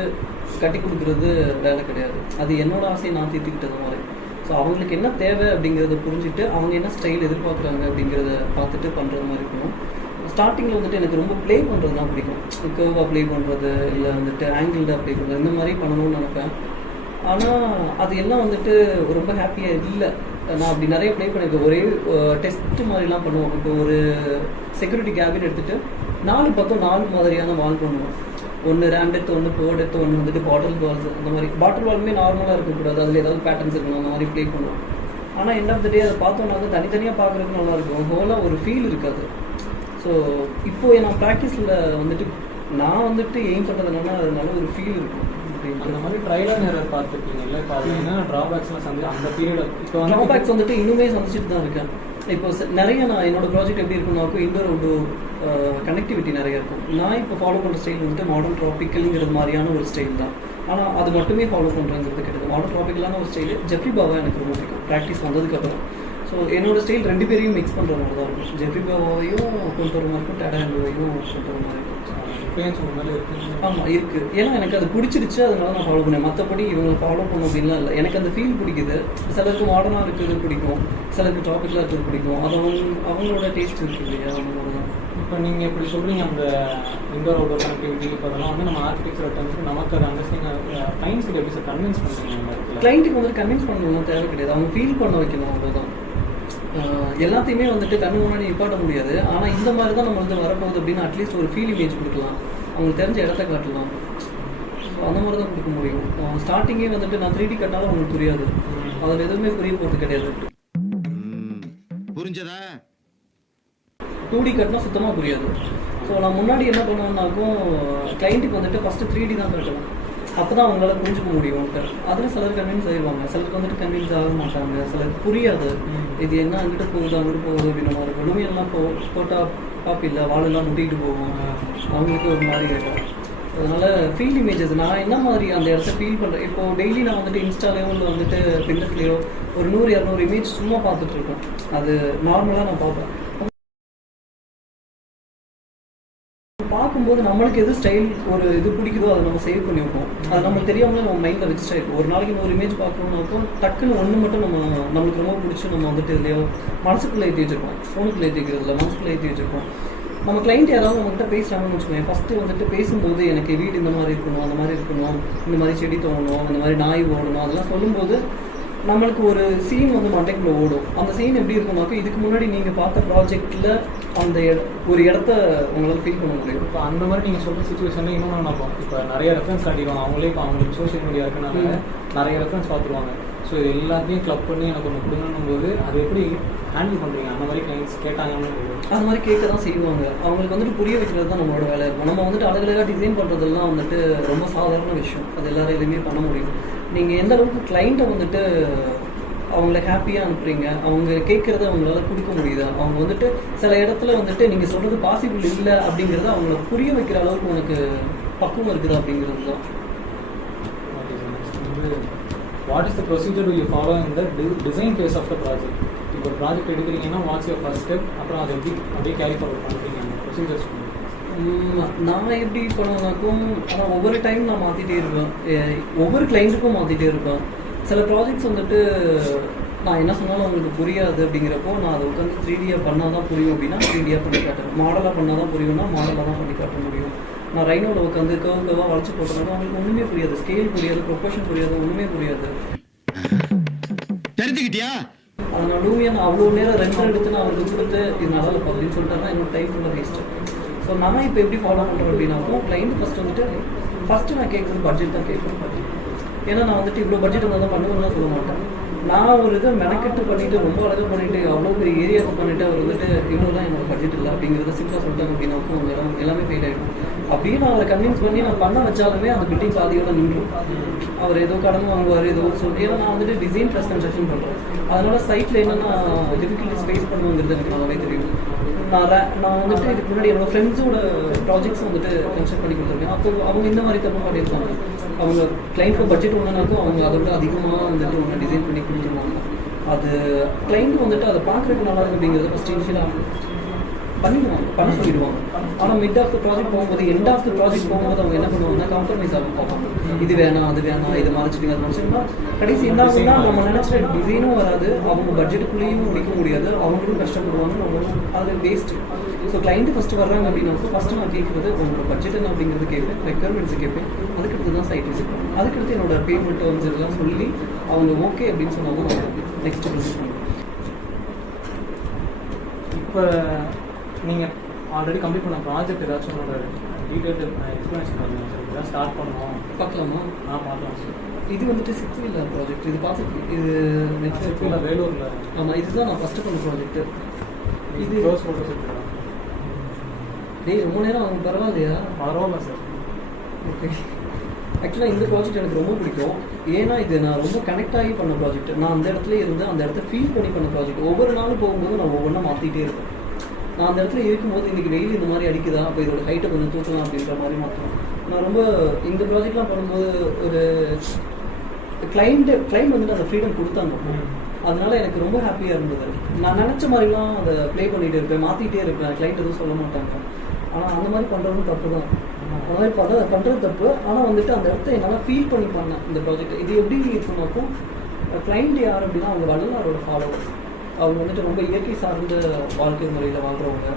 கட்டி கொடுக்குறது வேலை கிடையாது. அது என்னோட ஆசையை நான் தீர்த்துக்கிட்டது மாதிரி. ஸோ அவங்களுக்கு என்ன தேவை அப்படிங்கிறத புரிஞ்சுட்டு அவங்க என்ன ஸ்டைல் எதிர்பார்க்குறாங்க அப்படிங்கிறத பார்த்துட்டு பண்ணுறது மாதிரி இருக்கணும். ஸ்டார்டிங்கில் வந்துட்டு எனக்கு ரொம்ப ப்ளே பண்ணுறது தான் பிடிக்கும். கர்வாக ப்ளே பண்ணுறது இல்லை வந்துட்டு ஆங்கிள்டாக ப்ளே பண்ணுறது, இந்த மாதிரி பண்ணணும்னு நினைப்பேன். ஆனால் அது எல்லாம் வந்துட்டு ரொம்ப ஹாப்பியாக இல்லை. நான் அப்படி நிறைய ப்ளே பண்ணியிருக்கேன். ஒரே டெஸ்ட்டு மாதிரிலாம் பண்ணுவோம். இப்போ ஒரு செக்யூரிட்டி கேபின் எடுத்துகிட்டு 4 பக்கம் 4 மாதிரியான வால் பண்ணுவோம். ஒன்று ரேண்ட் எடுத்து, ஒன்று போர்டு எடுத்து, ஒன்று வந்துட்டு பாட்டில் வால்ஸ். அந்த மாதிரி பாட்டில் வால்மே நார்மலாக இருக்கக்கூடாது, அதில் ஏதாவது பேட்டர்ன்ஸ் இருக்கணும், அந்த மாதிரி ப்ளே பண்ணுவோம். ஆனால் எண்ட் ஆஃப் த டே அதை பார்த்தோன்னா வந்து தனித்தனியாக பார்க்குறதுக்கு நல்லா இருக்கும், ஹோலாக ஒரு ஃபீல் இருக்காது. ஸோ இப்போது நான் ப்ராக்டிஸில் வந்துட்டு நான் வந்துட்டு எய்ம் பண்ணுறது என்னன்னா அதனால ஒரு ஃபீல் இருக்கும். அந்த மாதிரி ட்ரையல் அண்ட் எரர் பார்த்துருக்கீங்கல்ல, இப்போ அது என்ன ட்ராபேக்ஸ்லாம் அந்த பீரியட் இப்போ ட்ராபேக்ஸ் வந்துட்டு இன்னுமே சந்திச்சுட்டு தான் இருக்கேன். இப்போ நிறைய நான் என்னோட ப்ராஜெக்ட் எப்படி இருக்குன்னாக்கும் இண்டோர் அவுட்டோர் கனெக்டிவிட்டி நிறைய இருக்கும். நான் இப்போ ஃபாலோ பண்ணுற ஸ்டைல் வந்துட்டு மாடர்ன் ட்ராபிக்கல்ங்கிறது மாதிரியான ஒரு ஸ்டைல் தான். ஆனால் அது மட்டுமே ஃபாலோ பண்ணுறதுங்கிறது கிடையாது. மாடர்ன் ட்ராபிக்கலான ஒரு ஸ்டைல் ஜெஃப்ரி பாவா எனக்கு ரொம்ப பிடிக்கும் ப்ராக்டிஸ் வந்ததுக்கப்புறம். ஸோ என்னோட ஸ்டைல் 2 பேரையும் மிக்ஸ் பண்ணுற மாதிரி தான் இருக்கும். ஜெஃப்ரி பாவாவையும் கொண்டு வர மாதிரி இருக்கும், டேடா ஹேண்டோவையும் கொண்டு வர மாதிரி இருக்கும். ஆமாம் இருக்குது. ஏன்னா எனக்கு அது பிடிச்சிருச்சு, அதனால நான் ஃபாலோ பண்ணேன். மற்றபடி இவங்க ஃபாலோ பண்ண அப்படின்லாம் இல்லை. எனக்கு அந்த ஃபீல் பிடிக்குது. சிலருக்கு மாடர்னாக இருக்கிறது பிடிக்கும், சிலருக்கு டாபிக்லாம் இருக்கிறது பிடிக்கும். அது அவங்களோட டேஸ்ட் இருக்குது இல்லையா, அவங்களோட தான். இப்போ நீங்கள் இப்படி சொல்கிறீங்க அந்த இண்டோர் அவுட்டோர் கனெக்டிவிட்டி, இப்போ அதெல்லாம் வந்து நம்ம ஆர்கிடெக்சர் டர்ம்ஸ்க்கு நமக்கு அதை அண்டர்ஸ்டாண்டிங் கிளைண்ட்ஸுக்கு எப்படி சார் கன்வின்ஸ் பண்ணுறீங்க? கிளைண்ட்டுக்கு வந்துட்டு கன்வின்ஸ் பண்ணணும் தேவை கிடையாது, அவங்க ஃபீல் பண்ண வைக்கணும், அவ்வளோதான். எல்லாத்தையுமே வந்துட்டு கண்ணு முன்னாடி நிப்பாட்ட முடியாது. ஆனால் இந்த மாதிரி தான் நம்ம வந்து வரப்போகுது அப்படின்னு அட்லீஸ்ட் ஒரு ஃபீல் இமேஜ் கொடுக்கலாம், அவங்களுக்கு தெரிஞ்ச இடத்த காட்டலாம். ஸோ அந்த மாதிரி தான் கொடுக்க முடியும். ஸ்டார்டிங்கே வந்துட்டு நான் 3D கட்டினாலும் அவங்களுக்கு புரியாது, அதில் எதுவுமே புரிய போகிறது கிடையாது. புரிஞ்சதா? 2D கட்டினா சுத்தமாக புரியாது. ஸோ நான் முன்னாடி என்ன பண்ணுவேன்னாக்கும் கிளைண்ட்டுக்கு வந்துட்டு ஃபஸ்ட்டு 3D தான் கட்டணும், அப்போ தான் அவங்களால புரிஞ்சுக்க முடியும். அதில் சிலர் கன்வின்ஸ் ஆயிடுவாங்க, சிலருக்கு வந்துட்டு கன்வின்ஸ் ஆக மாட்டாங்க, சிலருக்கு புரியாது. இது என்ன அங்கிட்டு போகுது அங்கிட்டு போகுது அப்படின்ற மாதிரி இருக்கும். லூமியெல்லாம் போட்டால் காப்பில்லை வாழெல்லாம் முட்டிகிட்டு போவோம், அவங்களுக்கு ஒரு மாதிரி ஆகிடும். அதனால ஃபீல் இமேஜஸ் நான் என்ன மாதிரி அந்த இடத்த ஃபீல் பண்ணுறேன். இப்போ டெய்லி நான் வந்துட்டு இன்ஸ்டாலேயோ இல்லை வந்துட்டு பின்னஸ்லேயோ ஒரு 100-200 இமேஜ் சும்மா பார்த்துட்டு இருக்கோம். அது நார்மலாக நான் பார்ப்பேன். பார்க்கும்போது நம்மளுக்கு எது ஸ்டைல் ஒரு இது பிடிக்குதோ அதை நம்ம சேவ் பண்ணி வைப்போம். அது நமக்கு தெரியாமலே நம்ம மைண்டில் ரெஜிஸ்டர் ஆகிருக்கும். ஒரு நாளைக்கு 100 இமேஜ் பார்க்கணும்னாக்கும் டக்குன்னு ஒன்று மட்டும் நம்மளுக்கு ரொம்ப பிடிச்சி நம்ம வந்துட்டு இதுலையோ மனசுக்குள்ளே ஏற்றி வச்சுருக்கோம், ஃபோனுக்குள்ளே ஏற்றி வைக்கிறதுல மனசுக்குள்ளே ஏற்றி வச்சுருக்கோம். நம்ம கிளைண்ட் யாராவது நம்மகிட்ட பேசுகிறாங்கன்னு வச்சுக்கோங்க, ஃபஸ்ட்டு வந்துட்டு பேசும்போது எனக்கு வீடு இந்த மாதிரி இருக்கணும், அந்த மாதிரி இருக்கணும், இந்த மாதிரி செடி தோணணும், இந்த மாதிரி நாய் ஓடணும், அதெல்லாம் சொல்லும்போது நம்மளுக்கு ஒரு சீன் வந்து மண்டைக்குள்ளே ஓடும். அந்த சீன் எப்படி இருக்கும்னாக்கும் இதுக்கு முன்னாடி நீங்கள் பார்த்த ப்ராஜெக்டில் அந்த ஒரு இடத்த உங்களால் ஃபீல் பண்ண முடியும். இப்போ அந்த மாதிரி நீங்கள் சொல்கிற சுச்சுவேஷனில் இன்னும் நினைப்போம். இப்போ நிறைய ரெஃபரன்ஸ் காட்டிடுவாங்க அவங்களே. இப்போ அவங்களுக்கு சோஷியல் மீடியா இருக்கனால நிறைய ரெஃபரன்ஸ் பார்த்துருவாங்க. ஸோ இது எல்லாத்தையும் கிளப் பண்ணி எனக்கு ஒன்று கொடுங்கன்னும் போது அது எப்படி ஹேண்டில் பண்ணுறீங்க? அந்த மாதிரி கிளைண்ட்ஸ் கேட்டாங்கன்னு அந்த மாதிரி கேட்க தான் செய்வாங்க. அவங்களுக்கு வந்துட்டு புரிய வைக்கிறது தான் நம்மளோட வேலை இருக்கும். நம்ம வந்துட்டு அழகழகாக டிசைன் பண்ணுறதெல்லாம் வந்துட்டு ரொம்ப சாதாரண விஷயம், அது எல்லாரையுமே பண்ண முடியும். நீங்கள் எந்த அளவுக்கு கிளைண்ட்டை வந்துட்டு அவங்கள ஹாப்பியாக அனுப்புறீங்க, அவங்க கேட்குறத அவங்களால கொடுக்க முடியுதா, அவங்க வந்துட்டு சில இடத்துல வந்துட்டு நீங்கள் சொல்கிறது பாசிபிள் இல்லை அப்படிங்கிறத அவங்கள புரிய வைக்கிற அளவுக்கு உனக்கு பக்குவம் இருக்குதா அப்படிங்கிறது தான். What is the procedure do you follow in the design phase of the project? இப்போ ஒரு ப்ராஜெக்ட் எடுக்கிறீங்கன்னா வாட்ஸ் யுவர் ஃபர்ஸ்ட் ஸ்டெப், அப்புறம் அதை எப்படி அப்படியே கேரி ஃபார்வர்ட் பண்ணுறீங்க அந்த ப்ரொசீஜர்ஸ்? நான் எப்படி பண்ணுவேனாக்கும் ஆனால் ஒவ்வொரு டைம் நான் மாற்றிட்டே இருப்பேன், ஒவ்வொரு கிளைண்ட்டுக்கும் மாற்றிட்டே இருப்பேன். சில ப்ராஜெக்ட்ஸ் வந்துட்டு நான் என்ன சொன்னாலும் அவங்களுக்கு புரியாது அப்படிங்கிறப்போ நான் அதை உட்காந்து 3Dயாக பண்ணால் தான் புரியும் அப்படின்னா 3Dயாக பண்ணி காட்டுறேன். மாடலாக பண்ணால் தான் புரியும்னா மாடலாக தான் பண்ணி காட்ட முடியும். நான் ரைனோவில் உட்காந்து கர்வாக வளைச்சி போட்டோம்னா அவங்களுக்கு ஒன்றுமே புரியாது, ஸ்கேல் புரியாது, ப்ரொபோர்ஷன் புரியாது, ஒன்றுமே புரியாது. தெரிஞ்சுக்கிட்டியா? அதனால லூமியா அவ்வளோ நேரம் ரெண்டர் எடுத்து நான் அவருக்கு கொடுத்து இது நல்லா இருக்கும் அப்படின்னு சொல்லிட்டாருன்னா என்னோட டைம் ஃபுல்லாக வேஸ்ட்டு. ஸோ நான் இப்போ எப்படி ஃபாலோ பண்ணுறேன் அப்படின்னாக்கும் கிளைண்ட் ஃபஸ்ட்டு நான் கேட்குறது பட்ஜெட் தான் கேட்குறேன். ஏன்னா நான் வந்துட்டு இவ்வளோ பட்ஜெட் இருந்தால் தான் பண்ணுவேன்னு சொல்ல மாட்டேன். நான் ஒரு இதை மெனக்கெட்டு பண்ணிவிட்டு ரொம்ப அழகாக பண்ணிவிட்டு அவ்வளோ பெரிய ஏரியாவுக்கு பண்ணிவிட்டு அவர் வந்துட்டு இவ்வளோதான் என்னோட பட்ஜெட் இல்லை அப்படிங்கிறத சிம்பிளாக சொல்லிட்டாங்க அப்படின்னாக்கும் அவங்க எல்லாமே ஃபெயில் ஆகிடும். அப்படியே நான் அவரை கன்வின்ஸ் பண்ணி நான் பண்ண வச்சாலுமே அந்த பில்டிங் பாதியோட நின்றும். அவர் ஏதோ கடன் வாங்குவார் ஏதோ சொல்லி. ஏன்னா நான் வந்துட்டு டிசைன் ப்ளஸ் கன்ஸ்ட்ரக்ஷன் பண்ணுறேன். அதனால் சைட்டில் என்னென்னா டிஃபிகல்ட்டிஸ் ஃபேஸ் பண்ணுவோங்கிறது எனக்கு நல்லாவே தெரியும். நான் வந்துட்டு இதுக்கு முன்னாடி என்னோட ஃப்ரெண்ட்ஸோட ப்ராஜெக்ட்ஸ் வந்துட்டு கன்ஸ்ட்ரக்ட் பண்ணி கொடுத்துருக்கேன். அப்போ அவங்க இந்த மாதிரி தப்பு பண்ணியிருக்காங்க. அவங்க கிளைண்ட்டோட பட்ஜெட் ஒன்றுனாக்கும் அவங்க அதை விட அதிகமாக வந்துட்டு ஒன்று டிசைன் பண்ணி கொடுத்துருவாங்க. அது கிளைண்ட் வந்துட்டு அதை பார்க்குறதுக்கு நல்லா இருக்குது அப்படிங்கிறத ஃபஸ்ட் இனிஷியலாக பண்ணிடுவாங்க, பண்ண சொல்லிடுவாங்க. ஆனால் மிட் ஆஃப் த ப்ராஜெக்ட் போகும்போது எண்ட் ஆஃப் த ப்ராஜெக்ட் போகும்போது அவங்க என்ன பண்ணுவாங்கன்னா காம்ப்ரமைஸ் ஆகும் பார்ப்பாங்க. இது வேணாம் அது வேணாம் இதை மறைச்சிட்டிங்க அது மறைச்சிங்கன்னா கடைசி என்ன ஆகுதுன்னா நம்ம நினச்ச டிசைனும் வராது, அவங்க பட்ஜெட்டுக்குள்ளேயும் முடிக்க முடியாது, அவங்களும் கஷ்டப்படுவாங்க, அவங்களும் அது வேஸ்ட்டு. ஸோ கிளைண்ட்டு ஃபஸ்ட்டு வர்றாங்க அப்படின்னா ஃபஸ்ட்டு நான் கேட்குறது உங்களோட பட்ஜெட் என்ன அப்படிங்கிறது கேட்பேன், ரெக்யர்மெண்ட்ஸ் கேட்பேன், அதுக்கடுத்து தான் சைட் விசிட் பண்ணுவேன். அதுக்கடுத்து என்னோட பேமெண்ட் டேர்ம்ஸ் இதெல்லாம் சொல்லி அவங்க ஓகே அப்படின்னு சொன்னாலும் நெக்ஸ்ட் ப்ரொசீட் பண்ணுவேன். இப்போ நீங்கள் ஆல்ரெடி கம்ப்ளீட் பண்ண ப்ராஜெக்ட் ஏதாச்சும் உங்களோட டீட்டெயில் எக்ஸ்ப்ளனேஷன் பண்ணுங்கள் சார். இதெல்லாம் ஸ்டார்ட் பண்ணுவோம் பார்க்கலாமா? பார்க்கலாம் சார். இது வந்துட்டு சிக்ஸ்வீலர் ப்ராஜெக்ட். இது பார்த்து இது சிக்ஸ்வீலர் வேலூரில். ஆமாம், இதுதான் நான் ஃபஸ்ட்டு பண்ண ப்ராஜெக்ட்டு. இது க்ளோஸ் ஃபோட்டோஸ் எடுத்துக்கலாம். டேய் ரொம்ப நேரம் அவங்க பரவாயில்லையா? பரவாயில்ல சார். ஓகே. ஆக்சுவலாக இந்த ப்ராஜெக்ட் எனக்கு ரொம்ப பிடிக்கும். ஏன்னா இது நான் ரொம்ப கனெக்ட் ஆகி பண்ண ப்ராஜெக்ட். நான் அந்த இடத்துல இருந்து அந்த இடத்த ஃபீல் பண்ணி பண்ண ப்ராஜெக்ட். ஒவ்வொரு நாளும் போகும்போது நான் ஒவ்வொன்றா மாற்றிட்டே இருக்கேன். நான் அந்த இடத்துல இருக்கும்போது இன்றைக்கி வெயில் இந்த மாதிரி அடிக்குதா, அப்போ இதோட ஹைட்டை கொஞ்சம் தூக்கலாம் அப்படின்ற மாதிரி மாற்றணும். நான் ரொம்ப இந்த ப்ராஜெக்ட்லாம் பண்ணும்போது ஒரு கிளைண்ட் வந்துட்டு அந்த ஃப்ரீடம் கொடுத்தாங்க. அதனால எனக்கு ரொம்ப ஹாப்பியாக இருந்தது. நான் நினச்ச மாதிரிலாம் அதை ப்ளே பண்ணிகிட்டு இருப்பேன், மாற்றிக்கிட்டே இருப்பேன். கிளைண்ட் எதுவும் சொல்ல மாட்டாங்க. ஆனால் அந்த மாதிரி பண்ணுறதும் தப்பு தான். அந்த மாதிரி பண்ணுறது தப்பு. ஆனால் வந்துட்டு அந்த இடத்த என்னால் ஃபீல் பண்ணி பண்ணேன் இந்த ப்ராஜெக்ட். இது எப்படி இருக்குனாக்கும், கிளைண்ட் யார் அப்படின்னா அவங்க வள்ளலாரோட ஃபாலோவர்ஸ். அவங்க வந்துட்டு ரொம்ப இயற்கை சார்ந்த வாழ்க்கை முறையில் வாழ்கிறவங்க.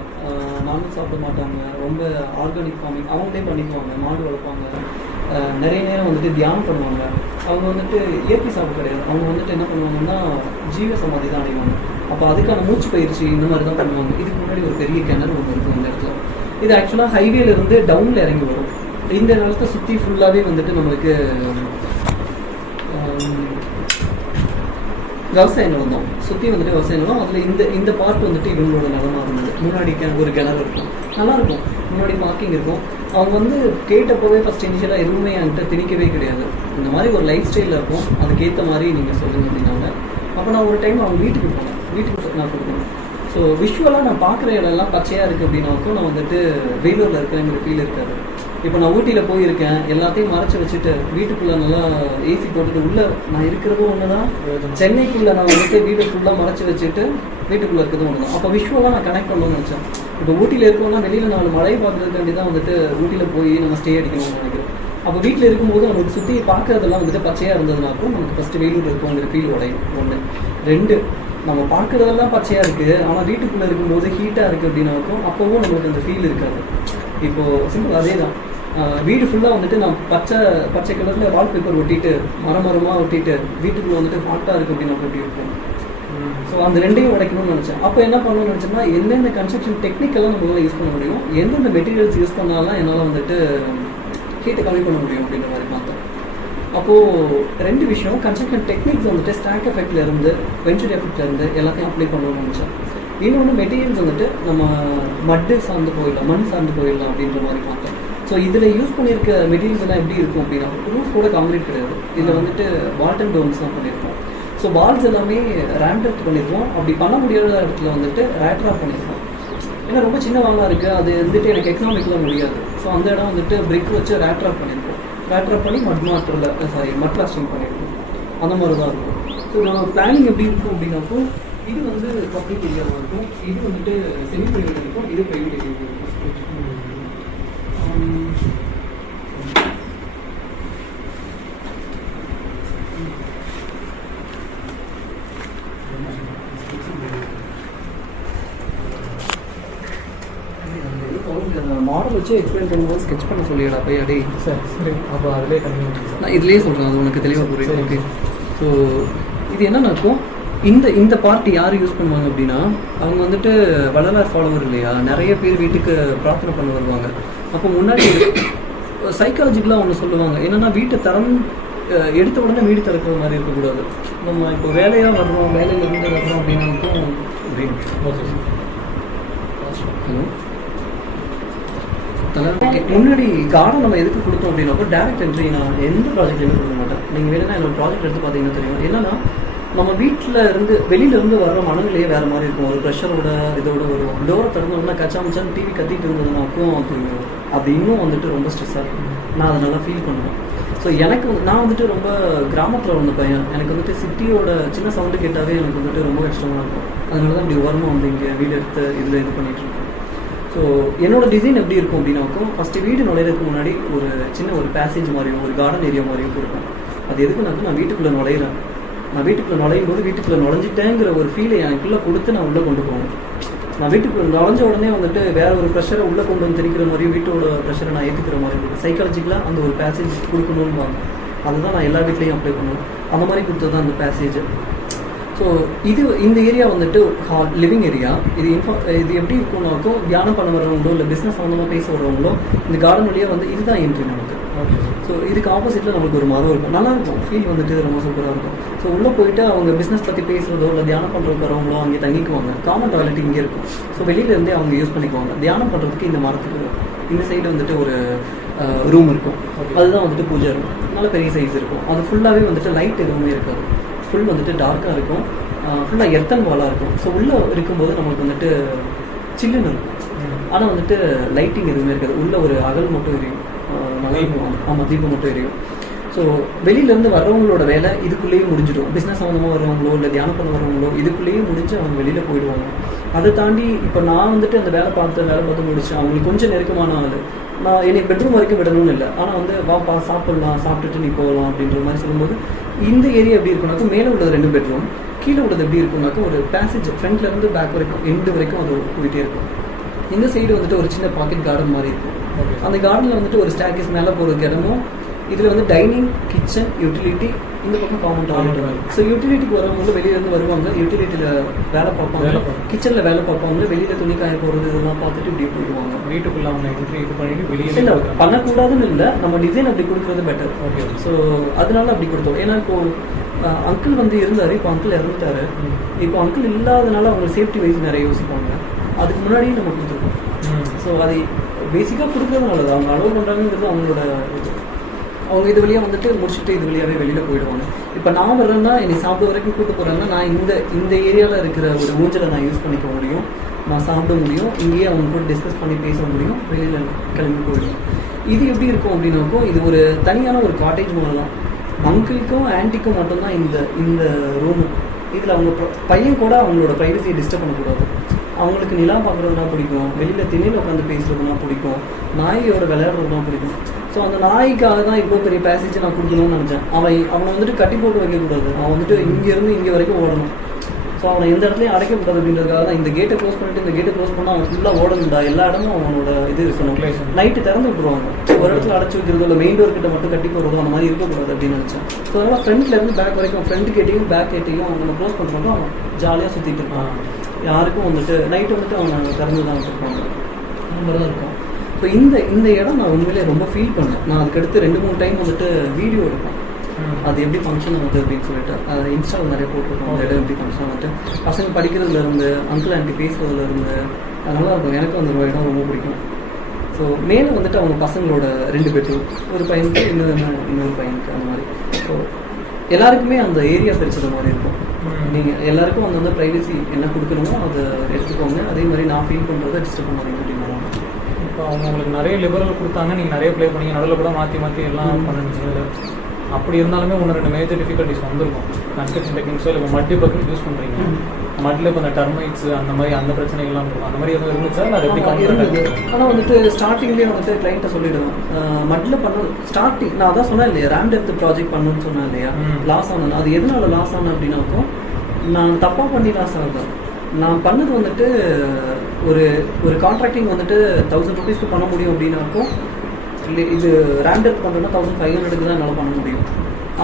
நான்வெஜ் சாப்பிட மாட்டாங்க. ரொம்ப ஆர்கானிக் ஃபார்மிங் அவங்களே பண்ணிக்குவாங்க. மாடு வளர்ப்பாங்க. நிறைய நேரம் வந்துட்டு தியானம் பண்ணுவாங்க. அவங்க வந்துட்டு இயற்கை சாப்பிட கிடையாது. அவங்க வந்துட்டு என்ன பண்ணுவாங்கன்னா ஜீவ சமாதி தான் அடைவாங்க. அப்போ அதுக்கான மூச்சு பயிற்சி இந்த மாதிரி தான் பண்ணுவாங்க. இதுக்கு முன்னாடி ஒரு பெரிய கிணறு ஒன்று இருக்கும் இந்த இடத்துல. இது ஆக்சுவலாக ஹைவேலேருந்து டவுனில் இறங்கி வரும். இந்த நிலத்தை சுற்றி ஃபுல்லாகவே வந்துட்டு நம்மளுக்கு விவசாய நிலம் தான். சுற்றி வந்துட்டு விவசாய நிலம். அதில் இந்த பார்ட் வந்துட்டு இவங்களோட நிலமாக இருந்தது. முன்னாடி ஒரு கிணறு இருக்கும், நல்லாயிருக்கும். முன்னாடி பார்க்கிங் இருக்கும். அவங்க வந்து கேட்டப்போவே ஃபஸ்ட் இனிஷியலாக எதுவுமே என்கிட்ட திணிக்கவே கிடையாது. இந்த மாதிரி ஒரு லைஃப் ஸ்டைலில் இருக்கும், அதுக்கேற்ற மாதிரி நீங்கள் சொல்லுங்கள் அப்படின்னாங்க. அப்போ நான் ஒரு டைம் அவங்க வீட்டுக்கு போனேன். வீட்டுக்கு நான் கொடுக்கணும். ஸோ விஷுவலாக நான் பார்க்குற இடம்லாம் பச்சையாக இருக்குது அப்படின்னாக்கும் நான் வந்துட்டு வேலூரில் இருக்கிறேங்கிற ஃபீல் இருக்காது. இப்போ நான் ஊட்டியில் போயிருக்கேன், எல்லாத்தையும் மறைச்சி வச்சுட்டு வீட்டுக்குள்ளே நல்லா ஏசி போட்டுட்டு உள்ளே நான் இருக்கிறதும் ஒன்று தான். சென்னைக்குள்ளே நான் வந்துட்டு வீடு ஃபுல்லாக மறைச்சி வச்சுட்டு வீட்டுக்குள்ளே இருக்கிறதும் ஒன்று தான். அப்போ விஷுவலாக நான் கனெக்ட் பண்ணணும்னு நினச்சேன். இப்போ ஊட்டியில் இருக்கோம்னா வெளியில் 4 மழை பார்க்குறதுக்காண்டி தான் வந்துட்டு ஊட்டியில் போய் நம்ம ஸ்டே அடிக்கணும்னு நினைக்கிறோம். அப்போ வீட்டில் இருக்கும்போது நமக்கு சுற்றி பார்க்குறதெல்லாம் வந்துட்டு பச்சையாக இருந்ததுனாக்கும் நமக்கு ஃபஸ்ட்டு வேலூர் இருக்கோங்கிற ஃபீல் உடையும். 1. 2, நம்ம பார்க்குறதெல்லாம் பச்சையாக இருக்குது, ஆனால் வீட்டுக்குள்ளே இருக்கும்போது ஹீட்டாக இருக்குது அப்படின்னாக்கும் அப்போவும் நம்மளுக்கு அந்த ஃபீல் இருக்காது. இப்போது சிம்பிள் அதே தான். வீடு ஃபுல்லாக வந்துட்டு நான் பச்சை கலரில் வால்பேப்பர் ஒட்டிட்டு மரமாக ஒட்டிட்டு வீட்டுக்குள்ளே வந்துட்டு ஹாட்டாக இருக்குது அப்படின்னு அப்படி இருக்கும். ஸோ அந்த ரெண்டையும் உடைக்கணும்னு நினச்சேன். அப்போ என்ன பண்ணணும்னு நினச்சேன்னா, எந்தெந்த கன்ஸ்ட்ரக்ஷன் டெக்னிக்கெல்லாம் நம்மளால் யூஸ் பண்ண முடியும், எந்தெந்த மெட்டீரியல்ஸ் யூஸ் பண்ணாலும் என்னால் வந்துட்டு ஹீட்டை கம்மி பண்ண முடியும் அப்படின்ற மாதிரி பார்த்தேன். அப்போது 2 விஷயம், கன்ஸ்ட்ரக்ஷன் டெக்னிக்ஸ் வந்துட்டு ஸ்டாக் எஃபெக்ட்ல இருந்து வென்ச்சர் எஃபெக்ட்ல இருந்து எல்லாத்தையும் அப்ளை பண்ணணும்னு நினச்சேன். இன்னொன்று மெட்டீரியல்ஸ் வந்துட்டு நம்ம மட்டு சார்ந்து போயிடலாம், மண் சார்ந்து போயிடலாம் அப்படின்ற மாதிரி பார்த்தேன். ஸோ இதில் யூஸ் பண்ணியிருக்க மெட்டீரியல்ஸ் எல்லாம் எப்படி இருக்கும் அப்படின்னா, ரூஃப் கூட காங்கிரீட் கிடையாது. இதில் வந்துட்டு வால்டன் டோன்ஸ் தான் பண்ணியிருக்கோம். ஸோ வால்ஸ் எல்லாமே ரேம்டெட் பண்ணியிருக்கோம். அப்படி பண்ண முடியாத இடத்துல வந்துட்டு ரேட்ராப் பண்ணியிருக்கோம். ஏன்னா ரொம்ப சின்ன வாலாக இருக்குது, அது வந்துட்டு எனக்கு எக்கனாமிக்கலாக முடியாது. ஸோ அந்த இடம் வந்துட்டு பிரிக் வச்சு ரேட்ராப் பண்ணியிருக்கோம். ரேட்ராப் பண்ணி மட் பிளாஸ்டிங் பண்ணியிருக்கோம். அந்த மாதிரி தான் இருக்கும். ஸோ நம்ம பிளானிங் எப்படி இருக்கும் அப்படின்னாக்கோ, இது வந்து பப்ளிக் ஏரியாவாக இருக்கும், இது வந்துட்டு செமி பிரைவேட் இருக்கும், இது பிரைவேட் ஏரியா இருக்கும். மாடல் வச்சு எக்ஸ்பிளைன் பண்ணும்போது ஸ்கெட்ச் பண்ண சொல்லிடா போய் அடே. சரி, அப்போ அதிலே கண்டினியூ நான் இதுலேயே சொல்கிறேன், அது உனக்கு தெளிவாக புரியும். ஓகே. ஸோ இது என்னென்ன இருக்கும், இந்த பார்ட்டி யார் யூஸ் பண்ணுவாங்க அப்படின்னா, அவங்க வந்துட்டு வள்ளலார் ஃபாலோவர் இல்லையா, நிறைய பேர் வீட்டுக்கு பிரார்த்தனை பண்ண வருவாங்க. அப்போ முன்னாடி சைக்காலஜிக்கலாக ஒன்று சொல்லுவாங்க, என்னென்னா வீட்டை எடுத்த உடனே வீடு திறக்கிற மாதிரி இருக்கக்கூடாது. நம்ம இப்போ வேலையாக வர்றோம், வேலையில் இருந்து வர்றோம் அப்படின்னாக்கும் முன்னாடி கார்டன் நம்ம எதுக்கு கொடுத்தோம் அப்படின்னாக்கோ, டேரக்ட் என்ட்ரி நான் எந்த ப்ராஜெக்ட்லையுமே கொடுக்க மாட்டேன். நீங்கள் வேணும்னா என்னோட ப்ராஜெக்ட் எடுத்து பார்த்தீங்கன்னா தெரியும். என்னன்னா, நம்ம வீட்டில் இருந்து வெளியிலேருந்து வர்ற மனநிலையே வேறு மாதிரி இருக்கும். ஒரு ப்ரெஷரோட இதோட வரும். டோரை திறந்தோம்னா கச்சாமச்சான்னு டிவி கத்திட்டு இருந்ததுனாக்கும் அது இன்னும் வந்துட்டு ரொம்ப ஸ்ட்ரெஸ்ஸாக இருக்கும். நான் அதை நல்லா ஃபீல் பண்ணுவேன். ஸோ நான் வந்துட்டு ரொம்ப கிராமத்தில் வந்த பையன். எனக்கு வந்துட்டு சிட்டியோட சின்ன சவுண்டு கேட்டாவே எனக்கு வந்துட்டு ரொம்ப கஷ்டமாக இருக்கும். அதனால தான் இப்படி ஓரமாக வந்து இங்கே வீடு எடுத்து இதில் இது பண்ணிகிட்ருக்கேன். ஸோ என்னோட டிசைன் எப்படி இருக்கும் அப்படின்னாக்கும், ஃபஸ்ட்டு வீடு நுழையிறதுக்கு முன்னாடி ஒரு பேசேஜ் மாதிரியும் ஒரு கார்டன் ஏரியா மாதிரியும் கொடுப்பேன். அது எதுக்குனாக்கும், நான் வீட்டுக்குள்ளே நுழையிறேன். நான் வீட்டுக்குள்ளே நுழையும் போது வீட்டுக்குள்ளே நுழைஞ்சிட்டேங்கிற ஒரு ஃபீலை எனக்குள்ளே கொடுத்து நான் உள்ளே கொண்டு போகணும். நான் வீட்டுக்குள்ளே நுழைஞ்ச உடனே வந்துட்டு வேற ஒரு ப்ரெஷரை உள்ளே கொண்டு வந்து திணிக்கிற மாதிரியும் வீட்டோட ப்ரெஷரை நான் ஏற்றுக்கிற மாதிரி இருக்கும். சைக்காலஜிக்கலாக அந்த ஒரு பேசேஜ் கொடுக்கணும்னு வாங்க. அதுதான் நான் எல்லா வீட்லேயும் அப்ளை பண்ணுவேன். அந்த மாதிரி கொடுத்தது தான் அந்த பேசேஜ். ஸோ இந்த ஏரியா வந்துட்டு லிவிங் ஏரியா. இது எப்படி இருக்கும்னாக்கும் தியானம் பண்ண வர்றவங்களோ இல்லை பிஸ்னஸ் சம்மந்தமாக பேச வர்றவங்களோ இந்த கார்டன் வழியாக வந்து இதுதான் என்ட்ரி நமக்கு. ஸோ இதுக்கு ஆப்போசிட்டில் நமக்கு ஒரு மரம் இருக்கும், நல்லாயிருக்கும், ஃபீல் வந்துட்டு ரொம்ப சூப்பராக இருக்கும். ஸோ உள்ளே போயிட்டு அவங்க பிஸ்னஸ் பற்றி பேசுகிறதோ இல்லை தியானம் பண்ணுறதுக்கு வரவங்களோ அங்கே தங்கிக்குவாங்க. காமன் டாய்லெட் இங்கே இருக்கும். ஸோ வெளியிலேருந்தே அவங்க யூஸ் பண்ணிக்குவாங்க. தியானம் பண்ணுறதுக்கு இந்த மரத்துக்கு இந்த சைடு வந்துட்டு ஒரு ரூம் இருக்கும். அதுதான் வந்துட்டு பூஜை ரூம். நல்ல பெரிய சைஸ் இருக்கும். அது ஃபுல்லாகவே வந்துட்டு லைட் எதுவுமே இருக்காது. ஃபுல் வந்துட்டு டார்க்காக இருக்கும். ஃபுல்லாக எர்த்தன் வாலாக இருக்கும். ஸோ உள்ளே இருக்கும்போது நமக்கு வந்துட்டு சில்லுன்னு இருக்கும். ஆனால் வந்துட்டு லைட்டிங் எதுவுமே இருக்காது. உள்ளே ஒரு அகல் மட்டும் எரியும். நல்லா இருக்கும். ஆமாம், தீபம் மட்டும் எரியும். ஸோ வெளியிலேருந்து வர்றவங்களோட வேலை இதுக்குள்ளேயே முடிஞ்சிடும். பிஸ்னஸ் சம்மந்தமாக வரவங்களோ இல்லை தியானம் பண்ண வரவங்களோ இதுக்குள்ளேயே முடிஞ்சு அவங்க வெளியில் போயிடுவாங்க. அதை தாண்டி இப்போ நான் வந்துட்டு அந்த வேலை பார்த்து முடிச்சு அவங்களுக்கு கொஞ்சம் நெருக்கமான ஆள். நான் என்னை பெட்ரூம் வரைக்கும் விடணும்னு இல்லை, ஆனால் வந்து வாப்பா சாப்பிட்லாம், சாப்பிட்டுட்டு நீ போகலாம் அப்படின்ற மாதிரி சொல்லும்போது இந்த ஏரியா எப்படி இருக்குனாக்கா மேலே உள்ளது 2 பெட்ரூம், கீழே உள்ளது எப்படி இருக்கும்னாக்கா ஒரு பேசேஜ் ஃப்ரண்ட்லேருந்து பேக் வரைக்கும் எண்டு வரைக்கும் அது போயிட்டே இருக்கும். இந்த சைடு வந்துட்டு ஒரு சின்ன பாக்கெட் கார்டன் மாதிரி இருக்கும். அந்த கார்டனில் வந்துட்டு ஒரு ஸ்டேர்கேஸ் மேலே போகிறதுக்கு இடமும், இதில் வந்து டைனிங், கிச்சன், யூட்டிலிட்டி, இந்த பக்கம் காமன் டாய்லெட் இருக்கும். ஸோ யூட்டிலிட்டிக்கு வரவங்க வெளியிலேருந்து வருவாங்க, யூட்டிலிட்டியில் வேலை பார்ப்பாங்க, கிச்சனில் வேலை பார்ப்பாங்க, வெளியில் துணி காய போகிறது இதெல்லாம் பார்த்துட்டு இப்படி போயிடுவாங்க. வீட்டுக்குள்ளே அவங்க என்ட்ரி இது பண்ணிட்டு வெளியே இல்லை பண்ணக்கூடாதுன்னு இல்லை, நம்ம டிசைன் அப்படி கொடுக்குறது பெட்டர். ஓகே. ஸோ அதனால அப்படி கொடுத்தோம். ஏன்னா இப்போது அங்கிள் வந்து இருந்தார், இப்போ அங்கிள் இறந்துட்டாரு. இப்போ அங்கிள் இல்லாதனால அவங்க சேஃப்டி வைஸ் நிறைய யோசிப்பாங்க. அதுக்கு முன்னாடியே நம்ம கொடுத்துருக்கோம். ஸோ அது பேசிக்காக கொடுக்குறதுனால தான் அவங்க அலோவ் பண்ணுறாங்கிறது அவங்களோட இது. அவங்க இது வழியாக வந்துட்டு முடிச்சுட்டு இது வழியாகவே வெளியில் போயிடுவாங்க. இப்போ நான் வர்றேன்னா என்னை சாப்பிட வரைக்கும் கூப்பிட்டு போகிறேன்னா நான் இந்த ஏரியாவில் இருக்கிற ஒரு ஊஞ்சலை நான் யூஸ் பண்ணிக்க முடியும், நான் சாப்பிட முடியும், இங்கேயே அவங்க கூட டிஸ்கஸ் பண்ணி பேச முடியும், வெளியில் கிளம்பி போயிடுவோம். இது எப்படி இருக்கும் அப்படின்னாக்கும் இது ஒரு தனியான ஒரு காட்டேஜ் மாதிரி தான். அங்கிளுக்கும் ஆன்ட்டிக்கும் மட்டும்தான் இந்த ரூமு. இதில் அவங்க பையன் கூட அவங்களோட ப்ரைவசியை டிஸ்டர்ப் பண்ணக்கூடாது. அவங்களுக்கு நிலா பார்க்குறதுனா பிடிக்கும், வெளியில் திண்ணையில் உட்காந்து பேசுகிறதுனா பிடிக்கும், நாயோட விளையாடுறதுனா பிடிக்கும். ஸோ அந்த நாய்க்காக தான் இவ்வளோ பெரிய பேசேஜ் நான் கொடுக்கணும்னு நினச்சேன். அவனை வந்துட்டு கட்டி போட்டு வைக்கக்கூடாது. அவன் வந்துட்டு இங்கேருந்து இங்கே வரைக்கும் ஓடணும். ஸோ அவனை எந்த இடத்துலையும் அடைக்கக்கூடாது அப்படின்றதுக்காக தான் இந்த கேட்டை க்ளோஸ் பண்ணிட்டு இந்த கேட்டை க்ளோஸ் பண்ணால் அவன் ஃபுல்லாக ஓடணும்டா. எல்லா இடமும் அவனோட இது இருக்கணும். நைட்டு திறந்து விட்டுருவாங்க. ஒரு இடத்துல அடைச்சி வைக்கிறதோ இல்லை மெயின் டோர் கிட்ட மட்டும் கட்டி போடுறதோ அந்த மாதிரி இருக்கக்கூடாது அப்படின்னு நினச்சேன். ஸோ அதனால் ஃப்ரண்ட்லேருந்து பேக் வரைக்கும் ஃப்ரண்ட் கேட்டையும் பேக் கேட்டையும் அவனை க்ளோஸ் பண்ணுறப்போ அவன் ஜாலியாக சுற்றிட்டு இருப்பான். யாருக்கும் வந்துட்டு நைட்டு வந்துட்டு அவனை திறந்து தான் வச்சுருப்பாங்க. அந்த மாதிரி தான் இருக்கும். ஸோ இந்த இடம் நான் உண்மையிலே ரொம்ப ஃபீல் பண்ணேன். நான் அதுக்கடுத்து 2-3 டைம் வந்துட்டு வீடியோ எடுப்பேன். அது எப்படி ஃபங்க்ஷன் ஆகுது அப்படின்னு சொல்லிட்டு அது இன்ஸ்டாவில் நிறைய போட்டிருக்கோம். அந்த இடம் எப்படி ஃபங்க்ஷன் ஆகுது, பசங்க படிக்கிறதுலேருந்து அங்கிள் ஆண்டி பேசுகிறதுலேருந்து அதனால இருக்கும். எனக்கு அந்த இடம் ரொம்ப பிடிக்கும். ஸோ மேலே வந்துட்டு அவங்க பசங்களோட 2 பெட்ரூம், ஒரு பையனுக்கு இன்னொரு பையனுக்கு அந்த மாதிரி. ஸோ எல்லாருக்குமே அந்த ஏரியா பிரிச்சது மாதிரி இருக்கும். நீங்கள் எல்லாருக்கும் அந்த ப்ரைவசி என்ன கொடுக்கணுமோ அதை எடுத்துக்கோங்க. அதே மாதிரி நான் ஃபீல் பண்ணுறதை டிஸ்டர்ப் பண்ணாதீங்க அப்படின்னு. இப்போ அவங்க உங்களுக்கு நிறைய லிபரல் கொடுத்தாங்க, நீங்கள் நிறைய ப்ளே பண்ணீங்க, நடுவில் கூட மாற்றி எல்லாம் பண்ணுங்க. அப்படி இருந்தாலுமே 1-2 மேஜர் டிஃபிகல்ட்டிஸ் வந்திருக்கும். கன்ஸ்ட்ரக்ஷன் டெக்னிக்ஸோ இல்லை மட்டி பக்கெட் யூஸ் பண்ணுறீங்க, மட்டில் இப்போ அந்த டர்மைட்ஸ் அந்த மாதிரி அந்த பிரச்சனைகள்லாம் இருக்கும். அந்த மாதிரி எதுவும் இருந்துச்சா அது எப்படி இருந்தது? ஆனால் வந்துட்டு ஸ்டார்டிங்லேயே வந்துட்டு கிளைண்ட்டை சொல்லிவிடுவேன் மட்டில் பண்ண ஸ்டார்டிங். நான் அதான் சொன்னேன் இல்லையா, ரேம் டெப்த் ப்ராஜெக்ட் பண்ணணும்னு சொன்னேன் இல்லையா, லாஸ் ஆனது. அது எதனால லாஸ் ஆனேன் அப்படின்னாக்கும் நான் தப்பாக பண்ணி லாஸ் ஆகுது. நான் பண்ணது வந்துட்டு ஒரு கான்ட்ராக்டிங் வந்துட்டு 1000 rupees பண்ண முடியும் அப்படின்னாக்கும் இது ரேண்டர் பண்ணுறதுனா 1500 தான் என்னால் பண்ண முடியும்.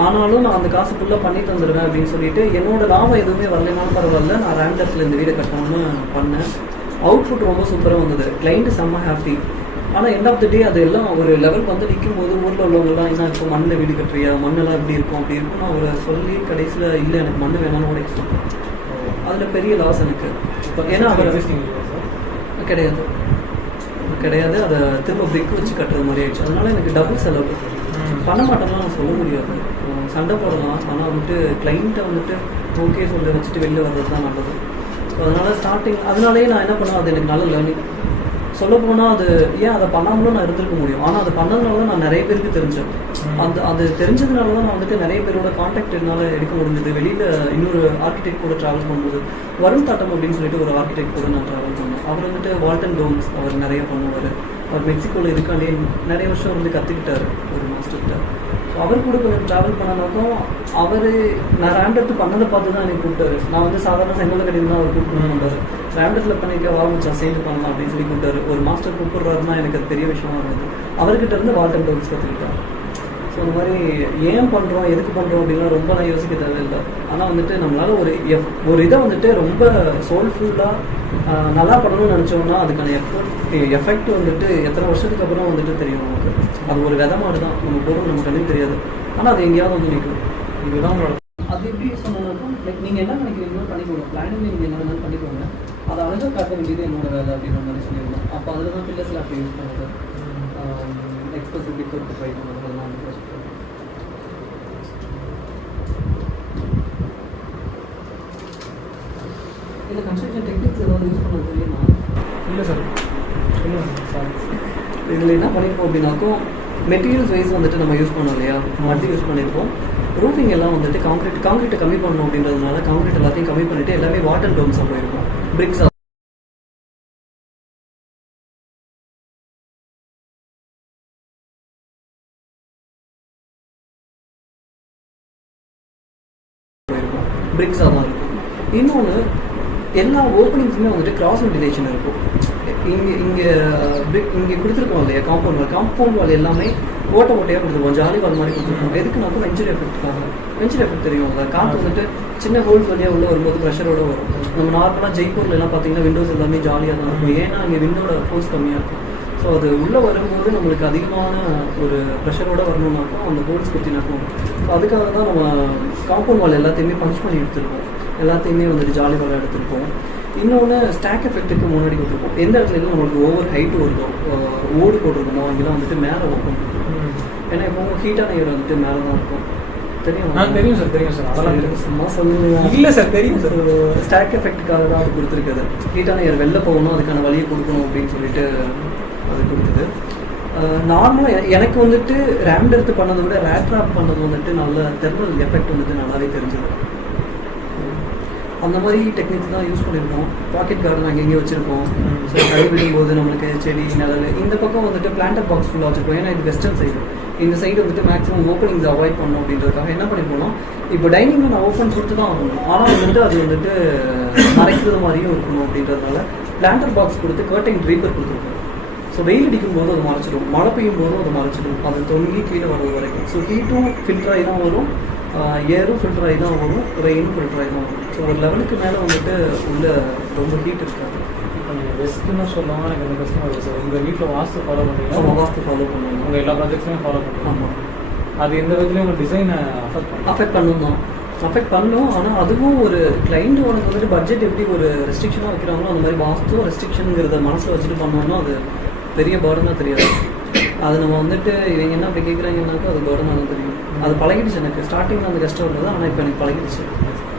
ஆனாலும் நான் அந்த காசு ஃபுல்லாக பண்ணி தந்துடுவேன் அப்படின்னு சொல்லிட்டு என்னோட லாபம் எதுவுமே வரலைனாலும் பரவாயில்ல, நான் ரேண்டர்ஸில் இந்த வீடை கட்டணும்னு பண்ணேன். அவுட்புட் ரொம்ப சூப்பராக வந்தது. கிளைண்ட்டு செம்ம ஹாப்பி. ஆனால் எண்ட் ஆஃப் த டே அது எல்லாம் ஒரு லெவலுக்கு வந்து நிற்கும் போது ஊரில் உள்ளவங்கலாம் என்ன இருக்கும், மண்ணில் வீடு கட்டுறியா, மண்ணெல்லாம் எப்படி இருக்கும் அப்படி இருக்கும்னு அவரை சொல்லி கடைசியில் இல்லை எனக்கு மண் வேணாலும் உடைச்சு. அதில் பெரிய லாஸ் எனக்கு. ஏன்னா அவர் கிடையாது அதை திரும்ப பிரிக் வச்சு கட்டுறது மாதிரி ஆயிடுச்சு. அதனால எனக்கு டபுள் செலவு. பண்ண மாட்டேன்னா நான் சொல்ல முடியாது, சண்டை போடலாம். ஆனால் வந்துட்டு கிளைண்ட்டை வந்துட்டு ஓகே சொல்ல வச்சுட்டு வெளில வர்றது தான் நல்லது. ஸோ அதனால் ஸ்டார்டிங் அதனாலேயே நான் என்ன பண்ணேன், அது எனக்கு நல்ல லேர்னிங். சொல்ல போனால் அது ஏன் அதை பண்ணாமலும் நான் இருந்திருக்க முடியும். ஆனால் அதை பண்ணதுனால தான் நான் நிறைய பேருக்கு தெரிஞ்சேன். அது தெரிஞ்சதுனால தான் நான் வந்துட்டு நிறைய பேரோட கான்டாக்ட் என்னால் எடுக்க முடிஞ்சது. வெளியில் இன்னொரு ஆர்கிடெக்ட் கூட ட்ராவல் பண்ணும்போது வருண் தாட்டம் அப்படின்னு சொல்லிட்டு ஒரு ஆர்கிடெக்ட் கூட நான் ட்ராவல் பண்ணேன். அவர் வந்துட்டு வால்டன் டோம்ஸ் அவர் நிறைய பண்ணுவார். அவர் மெக்சிகோவில் இருக்காண்டே நிறைய வருஷம் வந்து கற்றுக்கிட்டார் ஒரு மாஸ்டர்கிட்ட. ஸோ அவர் கூட கொஞ்சம் ட்ராவல் பண்ணனாக்கும் அவர் நான் ரேண்டத்து பண்ணதை பார்த்து தான் எனக்கு கூப்பிட்டாரு. நான் வந்து சாதாரண செங்கல் கடையில் தான் அவர் கூப்பிட்டு ரேண்டத்தில் பண்ணிக்க ஆரம்பிச்சேன், சேர்ந்து பண்ணலாம் அப்படின்னு சொல்லி கூப்பிட்டாரு. ஒரு மாஸ்டர் கூப்பிட்றாருன்னா எனக்கு அது பெரிய விஷயமா இருந்தது. அவர்கிட்ட இருந்து வால்டன் டோம்ஸ் கற்றுக்கிட்டேன். ஸோ அந்த மாதிரி ஏன் பண்ணுறோம் எதுக்கு பண்ணுறோம் அப்படின்லாம் ரொம்பலாம் யோசிக்க தேவையில்லை. ஆனால் வந்துட்டு நம்மளால் ஒரு இதை வந்துட்டு ரொம்ப சோல்ஃபுல்லாக நல்லா பண்ணணும்னு நினச்சோம்னா அதுக்கான எஃபெக்ட் வந்துட்டு எத்தனை வருஷத்துக்கு அப்புறம் வந்துட்டு தெரியும் நமக்கு. அது ஒரு விதை மாடு தான், நம்ம போகிறோம் நமக்கு கண்ணுக்கு தெரியாது, ஆனால் அது எங்கேயாவது வந்து நிற்கும். இதுதான் உங்களோட அது எப்படி சொன்னாலும் லைக் நீங்கள் என்ன நினைக்கிறீங்களோ பண்ணிக்கோங்க, பிளானிங் நீங்கள் என்ன வேணாலும் பண்ணிக்கோங்க, அதை அழகாக காட்ட வேண்டியது என்னோட வேலை அப்படின்ற மாதிரி சொல்லியிருந்தேன். அப்போ அதில் தான் ஃபில்லர்ஸ் லேப் யூஸ் பண்ணுறது, எக்ஸ்பிரஸ் பிக் ட்ரை பண்ணுறது அதெல்லாம் வந்து இல்லை. கன்ஸ்ட்ரக்ஷன் டெக்னிக்ஸ் ஏதாவது யூஸ் பண்ண தெரியுமா? இல்லை சார், இல்லை சார். இதில் என்ன பண்ணியிருப்போம் அப்படின்னாக்கும் மெட்டீரியல்ஸ் வைஸ் வந்துட்டு நம்ம யூஸ் பண்ணோம் இல்லையா, மல்டி யூஸ் பண்ணியிருப்போம். ரூஃபிங் எல்லாம் வந்துட்டு காங்கிரீட்டை கம்மி பண்ணணும் அப்படின்றதுனால காங்கிரீட் எல்லாத்தையும் கம்மி பண்ணிவிட்டு எல்லாமே வாட்டர் டோம்ஸாக போயிருக்கும். பிரிக்ஸ் போயிருக்கும், பிரிக்ஸாக தான் இருக்கும். இன்னொன்று எல்லா ஓப்பனிங்ஸுமே வந்துட்டு கிராஸ் வென்டிலேஷன் இருக்கும். இங்கே கொடுத்துருக்கோம் இல்லையா காம்பவுண்ட் வால் எல்லாமே ஓட்டையாக கொடுத்துருக்கோம், ஜாலி வால் மாதிரி கொடுத்துருக்கோம். எதுக்குனாக்கும் வெஞ்சர் எஃபெக்ட்காக. வெஞ்சர் எஃபெக்ட் தெரியும், அதை காற்று வந்துட்டு சின்ன ஹோல்ஸ் வழியாக உள்ளே வரும்போது ப்ரெஷரோட வரும். நம்ம நார்மலாக ஜெய்ப்பூர்லாம் பார்த்தீங்கன்னா விண்டோஸ் எல்லாமே ஜாலியாக தான் இருக்கும், ஏன்னா அங்கே விண்டோட ஃபோர்ஸ் கம்மியாக இருக்கும். ஸோ அது உள்ளே வரும்போது நம்மளுக்கு அதிகமான ஒரு ப்ரெஷரோடு வரணுன்னாக்கும் அந்த ஹோல்ஸ் குத்தினாக்கும். ஸோ அதுக்காக தான் நம்ம காம்பவுண்ட் வால் எல்லாத்தையுமே பஞ்ச் பண்ணி எடுத்துருக்கோம், எல்லாத்தையுமே வந்துட்டு ஜாலி வால் எடுத்துருக்கோம். இன்னொன்று ஸ்டாக் எஃபெக்ட்டுக்கு முன்னாடி கொடுத்துருக்கோம். எந்த இடத்துல நம்மளுக்கு ஓவர் ஹைட்டு வருதோ ஓடு போட்டிருக்கோமோ அங்கெல்லாம் வந்துட்டு மேலே ஓப்பன் இருக்கும். ஏன்னா இப்போ ஹீட்டான ஏர் வந்துட்டு மேலே தான் இருக்கும். தெரியும்? தெரியும் சார், தெரியும் சார். அதெல்லாம் சும்மா சொல்லுங்க. இல்லை சார், தெரியும் சார். ஸ்டாக் எஃபெக்ட்டுக்காக தான் அது கொடுத்துருக்குது. ஹீட்டான ஏர் வெளில போகணும், அதுக்கான வழியை கொடுக்கணும் அப்படின்னு சொல்லிட்டு அது கொடுத்தது. நார்மலாக எனக்கு வந்துட்டு ரேம்ட் எடுத்து பண்ணதை விட ரேட்ராப் பண்ணது வந்துட்டு நல்ல தெர்மல் எஃபெக்ட் வந்துட்டு நல்லாவே தெரிஞ்சது. அந்த மாதிரி டெக்னிக்ஸ் தான் யூஸ் பண்ணியிருக்கோம். பாக்கெட் கார்டன் அங்கேயே வச்சுருக்கோம். ஸோ கை விடும்போது நம்மளுக்கு செடி நிழல். இந்த பக்கம் வந்துட்டு பிளான்டர் பாக்ஸ் ஃபுல்லாக வச்சுருக்கோம், ஏன்னா இது வெஸ்டர்ன் சைடு. இந்த சைடு வந்துட்டு மேக்ஸிமம் ஓப்பனிங்ஸ் அவாய்ட் பண்ணணும் அப்படின்றதுக்காக என்ன பண்ணியிருக்கோம், இப்போ டைனிங்கில் நான் ஓப்பன் கொடுத்து தான் ஆகணும், ஆனால் வந்துட்டு அது வந்துட்டு மறைக்கிறது மாதிரியும் இருக்கணும் அப்படின்றதுனால பிளான்டர் பாக்ஸ் கொடுத்து கர்டைன் ட்ரீப்பர் கொடுத்துருக்கோம். ஸோ வெயில் அடிக்கும் போது அது மறைச்சிடும், மழை பெய்யும் போதும் அது மறைச்சிடும், அது தொங்கி கீழே வர்றது வரைக்கும். ஸோ ஹீட்டும் ஃபில்டர் ஆகி தான் வரும், ஏரும் ஃபில்டர் ஆகி தான் வரும், ரெயினும் ஃபில்டர் ஆகி தான் வரும். ஸோ ஒரு லெவலுக்கு மேலே வந்துட்டு உள்ள ரொம்ப ஹீட் இருக்காது. இப்போ நீங்கள் பெஸ்ட்டுன்னு சொல்லலாம், எனக்கு இந்த கஷ்டமாக இருக்குது சார். உங்கள் வீட்டில் வாஸ்து ஃபாலோ பண்ணுறீங்க? நம்ம வாஸ்து ஃபாலோ பண்ணுவோம், உங்கள் எல்லா ப்ராஜெக்ட்ஸுமே ஃபாலோ பண்ணுறோம். ஆமாம். அது எந்த விதத்துலையும் உங்கள் டிசைனை அஃபெக்ட் பண்ணும் தான், அஃபெக்ட் பண்ணும். ஆனால் அதுவும் ஒரு கிளைண்ட் உனக்கு வந்துட்டு பட்ஜெட் எப்படி ஒரு ரெஸ்ட்ரிக்ஷனாக வைக்கிறாங்களோ அந்த மாதிரி வாஸ்து ரெஸ்ட்ரிக்ஷனுங்கிறத மனசில் வச்சுட்டு பண்ணோம்னா அது பெரிய பேர்டனாக தெரியாது. அது நம்ம வந்துட்டு இவங்க என்ன அப்படி கேட்குறாங்கன்னாக்கா அது பேர்டனாக தான் தெரியும். அது பழகிடுச்சு எனக்கு. ஸ்டார்டிங்கில் அந்த கஷ்டம் இருந்தது, ஆனால் இப்போ எனக்கு பழகிடுச்சு.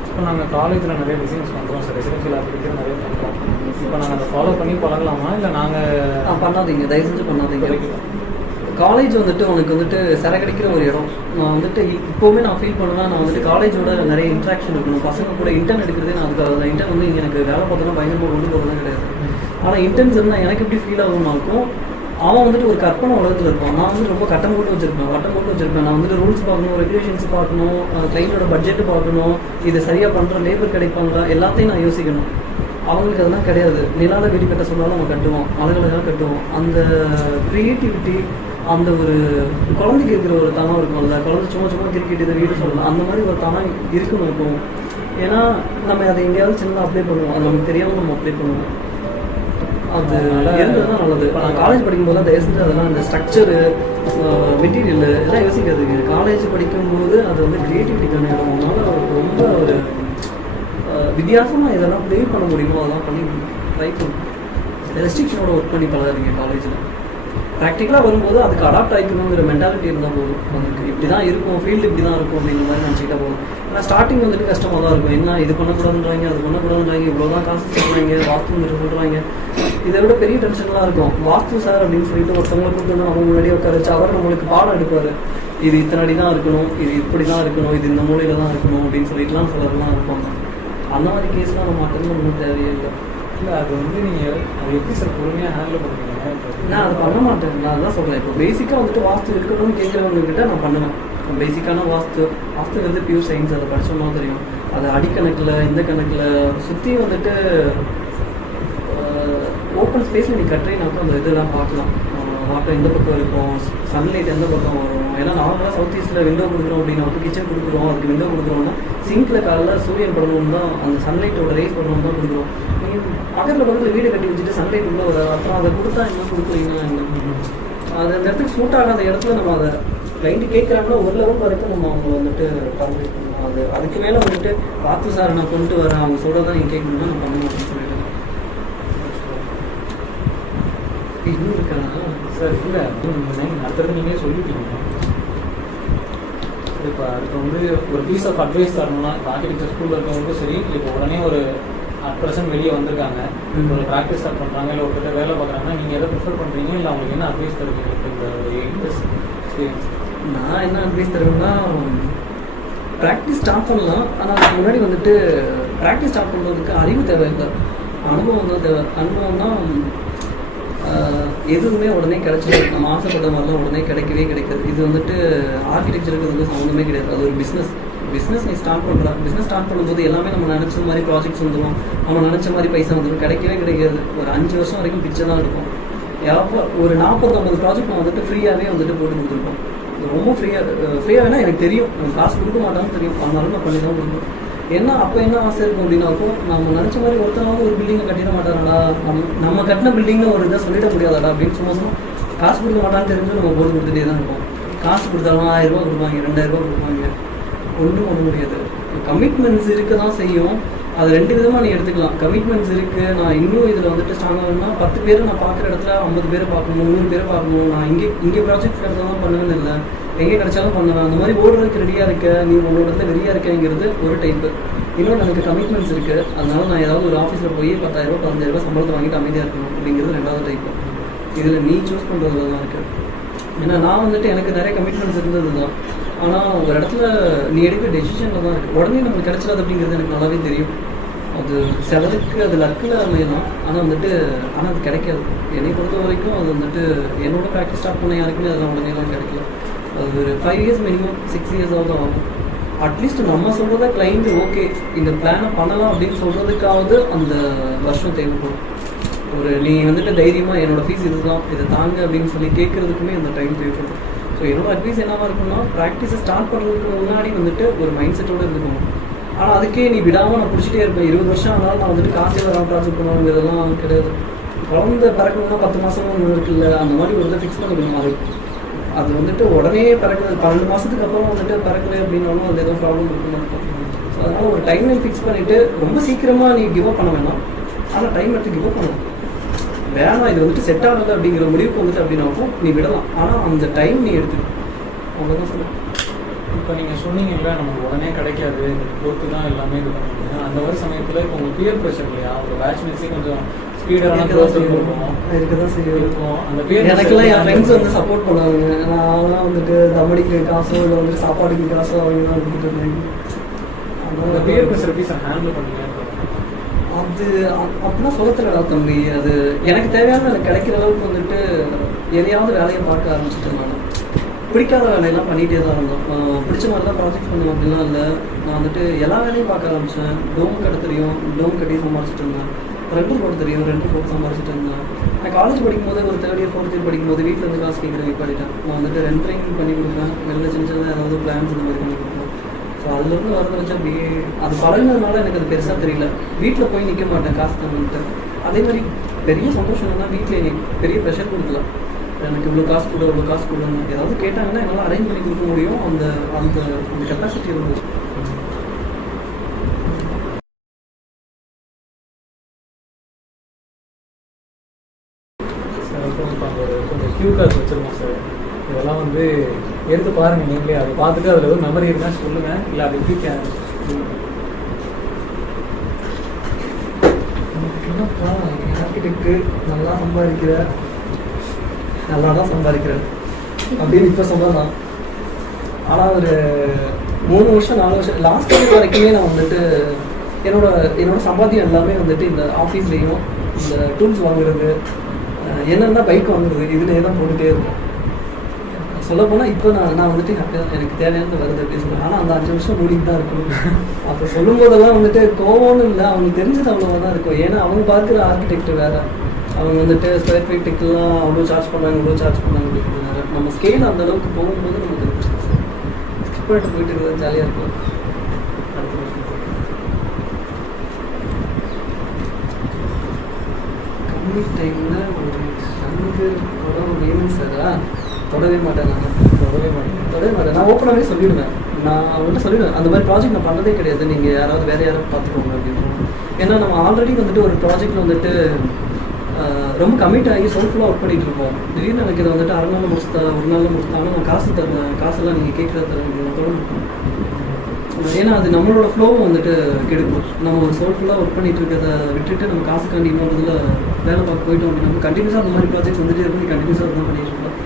இப்போ நாங்கள் காலேஜில் நிறைய பிஸ்னஸ் பண்ணுறோம் சார், ரெசிடென்ஷியல் ஆர்கிடெக்சர் நிறைய பண்ணுறோம். இப்போ நாங்கள் அதை ஃபாலோ பண்ணி பழகலாமா, இல்லை நாங்கள் பண்ணாதீங்க, தயவு செஞ்சு பண்ணாதீங்க. காலேஜ் வந்துட்டு உனக்கு வந்துட்டு கிடைக்கிற ஒரு இடம். நான் வந்துட்டு இப்போவுமே நான் ஃபீல் பண்ணுவேன், நான் வந்துட்டு காலேஜோட நிறைய இன்ட்ராக்ஷன் இருக்கணும். பசங்க கூட இன்டர்ன் எடுக்கிறதே நான் அதுக்காக தான். இன்டர்ன் வந்து இங்கே எனக்கு வேலை பார்த்தோன்னா பயங்கரமாக கொண்டு போகிறதே கிடையாது. ஆனால் இன்டர்ன்ஸ் இருந்தால் எனக்கு எப்படி ஃபீல் ஆகும்னாக்கும், அவன் வந்துட்டு ஒரு கற்பனை உலகத்தில் இருப்பான், நான் வந்து ரொம்ப கட்டம் போட்டு வச்சுருப்பேன். நான் வந்துட்டு ரூல்ஸ் பார்க்கணும், ரெகுலேஷன்ஸ் பார்க்கணும், கிளைண்டோட பட்ஜெட்டு பார்க்கணும், இது சரியாக பண்ணுற லேபர் கிடைப்பாங்களா, எல்லாத்தையும் நான் யோசிக்கணும். அவங்களுக்கு அதெல்லாம் கிடையாது. நிலால வீடு கட்ட சொன்னாலும் அவன் கட்டுவான், அழகழகாக கட்டுவான். அந்த க்ரியேட்டிவிட்டி, அந்த ஒரு குழந்தைக்கு இருக்கிற ஒரு தனம் இருக்கும். அந்த குழந்தை சும்மா கிரிக்கெட் இதை வீடு சொல்லலாம், அந்த மாதிரி ஒரு தனம் இருக்கணும் இருக்கும். ஏன்னா நம்ம அதை எங்கேயாவது சின்னதாக அப்ளை பண்ணுவோம், அது நமக்கு தெரியாமல் நம்ம அப்ளை பண்ணுவோம். அது இருந்தது தான் நல்லது. இப்போ நான் காலேஜ் படிக்கும்போது தான் தயவு செஞ்சு அதெல்லாம் அந்த ஸ்ட்ரக்சரு, மெட்டீரியல் எல்லாம் யோசிக்காதுங்க. காலேஜ் படிக்கும்போது அது வந்து க்ரியேட்டிவிட்டிக்கான இடம். அதனால ரொம்ப ஒரு வித்தியாசமாக இதெல்லாம் ப்ளே பண்ண முடியுமோ அதெல்லாம் பண்ணி ட்ரை பண்ணும். ரெஸ்ட்ரிக்ஷனோட ஒர்க் பண்ணி பழகாதீங்க காலேஜில். ப்ராக்டிக்கலாக வரும்போது அதுக்கு அடாப்ட் ஆகிக்கணுங்கிற மென்டாலிட்டி இருந்தால் போதும். அதுக்கு இப்படி தான் இருக்கும், ஃபீல்டு இப்படி தான் இருக்கும் அப்படிங்கிற மாதிரி நினச்சிக்கிட்டா போதும். ஆனால் ஸ்டார்டிங் வந்துட்டு கஷ்டமாக தான் இருக்கும். என்ன இது பண்ணக்கூடாதுன்றாங்க, அது பண்ணக்கூடாதுன்றாங்க, இவ்வளோ தான் காசு சொல்கிறாங்க, வாஸ்துங்கிற சொல்கிறாங்க. இதை விட பெரிய டென்ஷன்லாம் இருக்கும். வாஸ்து சார் அப்படின்னு சொல்லிட்டு ஒருத்தவங்களை கூப்பிட்டு வந்து அவங்க முன்னாடியே உட்கார வச்சு அவர் நம்மளுக்கு பாடம் எடுப்பார். இது இத்தனை அடி தான் இருக்கணும், இது இப்படி தான் இருக்கணும், இது இந்த மூலையில் தான் இருக்கணும் அப்படின்னு சொல்லிட்டுலாம் சிலர்லாம் இருப்பாங்க. அந்த மாதிரி கேஸ்லாம் நம்ம அட்டன் பண்ணணும் தேவையே இல்லை. இல்லை அது வந்து நீங்கள் அது எப்படி சார் பொறுமையாக ஹேண்டில் பண்ணுவீங்க? நான் அதை பண்ண மாட்டேன். நான் அதான் சொல்கிறேன். இப்போ பேசிக்காக வந்துட்டு வாஸ்து இருக்கணும்னு கேட்குறவங்கக்கிட்ட நான் பண்ணுவேன். பேசிக்கான வாஸ்துங்கிறது பியூர் சயின்ஸ், அதை படித்தோம்னா தெரியும். அது அடிக்கணக்கில் இந்த கணக்கில் சுற்றி வந்துட்டு ஓப்பன் ஸ்பேஸில் நீ கட்டுறீங்கனாக்கா அந்த இதெல்லாம் பார்க்கலாம். வாட்டர் எந்த பக்கம் இருக்கும், சன்லைட் எந்த பக்கம் வரும். ஏன்னா நார்மலாக சவுத் ஈஸ்ட்டில் விண்டோ கொடுக்குறோம் அப்படின்னா கிச்சன் கொடுக்குறோம், அதுக்கு விண்டோ கொடுக்குறோம்னா சிங்கில் காலைல சூரியன் படணும் தான், அந்த சன்லைட்டோட ரேஸ் பண்ணணும் தான் கொடுக்குறோம். நீங்கள் பக்கத்தில் வீடு கட்டி வச்சுட்டு சன்லைட் உள்ள வர அப்புறம் அதை கொடுத்தா என்ன கொடுக்குறீங்கன்னா என்ன? அது அந்த இடத்துக்கு சூட் ஆகாத இடத்துல நம்ம அதை கிளைண்ட்டு கேட்குறாங்கன்னா ஒரு லெவல் வரைக்கும் நம்ம அவங்க வந்துட்டு பர்மிட் பண்ணணும். அதுக்கு மேலே வந்துட்டு பார்த்து சார் நான் கொண்டு வரேன் அவங்க சொல்கிறதான் நீங்கள் கேட்கணும்னா நான் பண்ண மாட்டேன்னு சொல்லிடுறேன். இன்னும் இருக்காங்க சார். இல்லை அடுத்தது நீங்களே சொல்லிட்டீங்க. இப்போ அதுக்கு வந்து ஒரு பீஸ் ஆஃப் அட்வைஸ் தரணும்னா இப்போ ஆர்கிடெக்சர் ஸ்கூலில் இருக்கவங்களுக்கும் சரி, இப்போ உடனே ஒரு அட் ப்ரெசென்ட் வெளியே வந்திருக்காங்க, ஒரு ப்ராக்டிஸ் ஸ்டார்ட் பண்ணுறாங்க, இல்லை ஒரு கிட்ட வேலை பார்க்குறாங்கன்னா நீங்கள் எதை ப்ரிஃபர் பண்ணுறீங்க, இல்லை அவங்களுக்கு என்ன அட்வைஸ் தருவீங்க? இப்போ இந்த 8 years எக்ஸ்பீரியன்ஸ் நான் என்ன அட்வைஸ் தருவேன்னா, ப்ராக்டிஸ் ஸ்டார்ட் பண்ணலாம். ஆனால் அதுக்கு முன்னாடி வந்துட்டு ப்ராக்டிஸ் ஸ்டார்ட் பண்ணுறதுக்கு அறிவு தேவையில்லை, அனுபவம் தான் தேவை. அனுபவம்னா எதுவுமே உடனே கிடைச்சிடும். நம்ம ஆசைப்பட்ட மாதிரிலாம் உடனே கிடைக்கவே கிடைக்காது. இது வந்துட்டு ஆர்கிடெக்சருக்கு வந்து சம்மந்தமே கிடையாது. அது ஒரு பிஸ்னஸ் நீ ஸ்டார்ட் பண்ணுற பிஸ்னஸ் ஸ்டார்ட் பண்ணும்போது எல்லாமே நம்ம நினச்ச மாதிரி ப்ராஜெக்ட்ஸ் வந்துடும், நம்ம நினச்ச மாதிரி பைசா வந்துடும். கிடைக்கவே கிடைக்காது. ஒரு 5 வருஷம் வரைக்கும் பிச்சை தான் இருக்கும். ஒரு 40-50 ப்ராஜெக்ட் நான் வந்துட்டு ஃப்ரீயாகவே வந்துட்டு போட்டு கொடுத்துருக்கோம். ரொம்ப ஃப்ரீயாக வேணால் எனக்கு தெரியும், எனக்கு காசு கொடுக்க மாட்டான்னு தெரியும், அதனால நான் பண்ணி தான் கொடுப்பேன். ஏன்னா அப்போ என்ன ஆசை இருக்கும் அப்படின்னாக்கும், நம்ம நினச்ச மாதிரி ஒருத்தனாவது ஒரு பில்டிங்கை கட்டிட மாட்டாரடா, நம்ம கட்டின பில்டிங்னு ஒரு இதை சொல்லிட முடியாதாடா அப்படின்னு சும்மா காசு கொடுக்க மாட்டான்னு தெரிஞ்சு நம்ம போட்டு கொடுத்துட்டே தான் இருப்போம். காசு கொடுத்தாலும் 1000 ரூபா கொடுப்பாங்க, 2000 ரூபா கொடுப்பாங்க, ஒன்றும் பண்ண முடியாது. கமிட்மெண்ட்ஸ் இருக்க தான் செய்யும். அது 2 விதமாக நீ எடுத்துக்கலாம். கமிட்மெண்ட்ஸ் இருக்குது, நான் இன்னும் இதில் வந்துட்டு ஸ்ட்ராங்காக வேணும்னா 10 பேரை நான் பார்க்குற இடத்துல 50 பேரை பார்க்கணும், 100 பேரை பார்க்கணும். நான் இங்கே ப்ராஜெக்ட் கிடைச்சா தான் பண்ணுவேன்னு இல்லை, எங்கே கிடைச்சாலும் பண்ணுவேன். அந்த மாதிரி ஓடுறதுக்கு ரெடியாக இருக்க, நீ உங்களோட இடத்துல ரெடியாக இருக்கேங்கிறது ஒரு டைப்பு. இன்னொன்று எனக்கு கமிட்மெண்ட்ஸ் இருக்குது, அதனால நான் ஏதாவது ஒரு ஆஃபீஸில் போய் 10,000 ரூபா 15,000 ரூபா சம்பளத்தை வாங்கிட்டு அமைதியாக இருக்கணும் அப்படிங்கிறது 2வது டைப்பு. இதில் நீ சூஸ் பண்ணுறதுல தான் இருக்குது. ஏன்னா நான் வந்துட்டு எனக்கு நிறைய கமிட்மெண்ட்ஸ் இருந்தது தான். ஆனால் ஒரு இடத்துல நீ எடுக்கிற டெசிஷனில் தான் இருக்குது. உடனே நம்மளுக்கு கிடைச்சிடாது அப்படிங்கிறது எனக்கு நல்லாவே தெரியும். அது சிலருக்கு அது லக்கில் அமையலாம், ஆனால் அது கிடைக்காது. என்னை பொறுத்த வரைக்கும் அது வந்துட்டு என்னோட ப்ராக்டிஸ் ஸ்டார்ட் பண்ண யாருக்குமே அதெல்லாம் உடனேலாம் கிடைக்கல. அது ஒரு 5 years மினிமம் 6 yearsஆவது ஆகும். அட்லீஸ்ட் நம்ம சொல்கிறத கிளைண்ட் ஓகே இந்த பிளானை பண்ணலாம் அப்படின்னு சொல்கிறதுக்காவது அந்த வருஷம் தேவைப்படும். ஒரு நீ வந்துட்டு தைரியமாக என்னோட ஃபீஸ் இதுதான், இதை தாங்க அப்படின்னு சொல்லி கேட்குறதுக்குமே அந்த டைம் தேவைப்படும். ஸோ என்னோட அட்வைஸ் என்னவா இருக்குன்னா, ப்ராக்டிஸை ஸ்டார்ட் பண்ணுறதுக்கு முன்னாடி வந்துட்டு ஒரு மைண்ட் செட்டோடு இருக்கணும். ஆனால் அதுக்கே நீ விடாமல் நான் பிடிச்சிட்டே இருப்பேன், 20 வருஷம் ஆனாலும் நான் வந்துட்டு காசே வராமல் ப்ராஜெக்ட் பண்ணுவாங்க, இதெல்லாம் கிடையாது. குழந்தை பிறக்கணும்னா 10 மாதம் இருக்குல்ல, அந்த மாதிரி ஒரு இதை ஃபிக்ஸ் பண்ணிக்கணும். அது வந்துட்டு உடனே பிறக்குது, 12 மாதத்துக்கு அப்புறம் வந்துட்டு பிறக்குது அப்படின்னாலும் அது எதுவும் ப்ராப்ளம் இருக்குன்னு இருக்கும். ஸோ அதனால் ஒரு டைம் லைன் ஃபிக்ஸ் பண்ணிவிட்டு ரொம்ப சீக்கிரமாக நீ கிவ் அப் பண்ண வேணாம், ஆனால் டைம் எடுத்து கிவ் அப் பண்ணலாம். வேணாம் இது வந்துட்டு செட் ஆகலை அப்படிங்கிற முடிவுக்கு வந்துட்டு அப்படின்னாக்கும் நீ விடலாம், ஆனால் அந்த டைம் நீ எடுத்துக்கணும். அவ்வளோதான் சொல்லுவேன். இப்போ நீங்கள் சொன்னீங்கல்ல நமக்கு உடனே கிடைக்காது, பொறுத்து தான் எல்லாமே இது பண்ணுவீங்க. அந்த மாதிரி சமயத்தில் இப்போ உங்களுக்கு பியர் ப்ரெஷர் இல்லையா, ஒரு பேட்ச்மெண்ட்ஸே கொஞ்சம் ஸ்பீடான க்ரோத் இருக்கும். அந்த பியர் எனக்குலாம் என் ஃப்ரெண்ட்ஸ் வந்து சப்போர்ட் பண்ணுவாங்க. நான்லாம் வந்துட்டு தம்படிக்கு காசோ இல்லை வந்துட்டு சாப்பாடுக்கு காசோ அவங்க தான் கொடுத்துட்டு இருந்தாங்க. அந்த பியர் ப்ரெஷர் எப்படி சார் ஹேண்டில் பண்ணுவீங்க? அது அப்படிலாம் சொல்ல தெரியல தம்பி. அது எனக்கு தேவையான எனக்கு கிடைக்கிற அளவுக்கு வந்துட்டு எதையாவது வேலையை பார்க்க ஆரம்பிச்சிட்டேன். நான் பிடிக்காத வேலையெல்லாம் பண்ணிகிட்டே தான் இருந்தோம். பிடிச்ச மாதிரி தான் ப்ராஜெக்ட் பண்ணுவேன் அப்படிலாம் இல்லை. நான் வந்துட்டு எல்லா வேலையும் பார்க்க ஆரம்பித்தேன். டோம் கட்ட தெரியும், டோம் கட்டி சம்பாரிச்சிட்டு இருந்தேன். ரெண்டல் போட்டு தெரியும், ரெண்டல் போட்டு சம்பாரிச்சிட்டு இருந்தேன். நான் காலேஜ் படிக்கும்போது ஒரு 3rd year 4th year படிக்கும்போது வீட்டில் வந்து காசு கேட்குறேன் படிட்டேன். நான் வந்துட்டு ரெண்டரிங் பண்ணி கொடுப்பேன், வெளில சின்ன சின்னதாக ஏதாவது பிளான்ஸ் இந்த மாதிரி பண்ணி கொடுப்பேன். ஸோ அதுலேருந்து வரதை வச்சு அப்படியே அது பழகினதுனால எனக்கு அது பெருசாக தெரியல. வீட்டில் போய் நிற்க மாட்டேன் காசு தந்துட்டு. அதே மாதிரி பெரிய சந்தோஷம் என்னன்னா, வீட்டில் எனக்கு பெரிய ப்ரெஷர் கொடுக்கல. எனக்கு இவ்வளோ காசு கொடு இவ்வளோ காசு கொடுங்க ஏதாவது கேட்டாங்கன்னா என்னால் அரேஞ்ச் பண்ணி கொடுக்க முடியும். அந்த அந்த அந்த கெப்பாசிட்டி இருந்தது. சார் கொஞ்சம் கியூ கார்டு வச்சுருக்கோம் சார். இதெல்லாம் வந்து எடுத்து பாருங்கள் நீங்களே. அதை பார்த்துட்டு அதில் எதுவும் மெமரி இருந்தால் சொல்லுங்கள், இல்லை அதை எப்படி என்னப்பா ஆர்கிடெக்ட் நல்லா சம்பாதிக்கிற, நல்லா தான் சம்பாதிக்கிறேன் அப்படின்னு இப்போ சொல்லலாம். ஆனால் ஒரு 3 வருஷம் 4 வருஷம் லாஸ்ட் இயர் வரைக்குமே நான் வந்துட்டு என்னோட சம்பாத்தியம் எல்லாமே வந்துட்டு இந்த ஆஃபீஸ்லேயும் இந்த டூல்ஸ் வாங்குறது, என்னென்னா பைக் வாங்குறது, இதுலேயே தான் போட்டுகிட்டே இருக்கும். சொல்லப்போனால் இப்போ நான் வந்துட்டு எனக்கு தேவையானது வருது அப்படின்னு சொல்லுவேன். ஆனால் அந்த 5 வருஷம் மூடிட்டு தான் இருக்கணும். அப்போ சொல்லும் போதெல்லாம் வந்துட்டு கோவம்னு இல்லை, அவங்களுக்கு தெரிஞ்சது அவ்வளோவா தான் இருக்கும். ஏன்னா அவங்க பார்க்குற ஆர்கிடெக்ட் வேறு, அவங்க வந்துட்டு ஸ்கொயர் ஃபீட்டுக்கெல்லாம் அவ்வளோ சார்ஜ் பண்ணுறாங்க இவ்வளோ சார்ஜ் பண்ணாங்க அப்படிங்கிறதுனால நம்ம ஸ்கேல் அந்த அளவுக்கு போகும்போது நமக்கு ஸ்கிப் பண்ணிட்டு போயிட்டு இருக்கிறது ஜாலியாக இருக்கும். அடுத்த வருஷம் கம்மி டைமில் ஒரு சங்கு படம் வேணும் சாரா தொடவே மாட்டேன். நான் ஓப்பனாகவே சொல்லிவிடுவேன். நான் அவங்கள்ட்ட சொல்லிவிடுவேன், அந்த மாதிரி ப்ராஜெக்ட் நான் பண்ணுறதே கிடையாது, நீங்கள் யாராவது வேறு யாராவது பார்த்துக்கோங்க அப்படின்னு. ஏன்னா நம்ம ஆல்ரெடி வந்துட்டு ஒரு ப்ராஜெக்டில் வந்துட்டு ரொம்ப கமிட் ஆகி சோல்ஃபுல்லாக ஒர்க் பண்ணிகிட்டு இருப்போம். திடீர்னு எனக்கு இதை வந்துட்டு அரை நாளில் முடிச்சுட்டா ஒரு நாளில் முடிச்சுட்டாலும் நான் காசு தருவேன், காசெல்லாம் நீங்கள் கேட்குறத தருவேன் தொடர்ந்து. ஏன்னா அது நம்மளோட ஃப்ளோவை வந்துட்டு கெடுக்கும். நம்ம ஒரு சோல்ஃபுல்லாக ஒர்க் பண்ணிட்டு இருக்கிறத விட்டுட்டு நம்ம காசுக்காண்டி இன்னொரு இதில் வேலை பார்க்க போயிட்டோம் அப்படின்னா கண்டினியூஸாக அந்த மாதிரி ப்ராஜெக்ட்ஸ் வந்துட்டு இருக்கும், கண்டினியூஸாக தான் பண்ணிட்டு இருக்கோம்.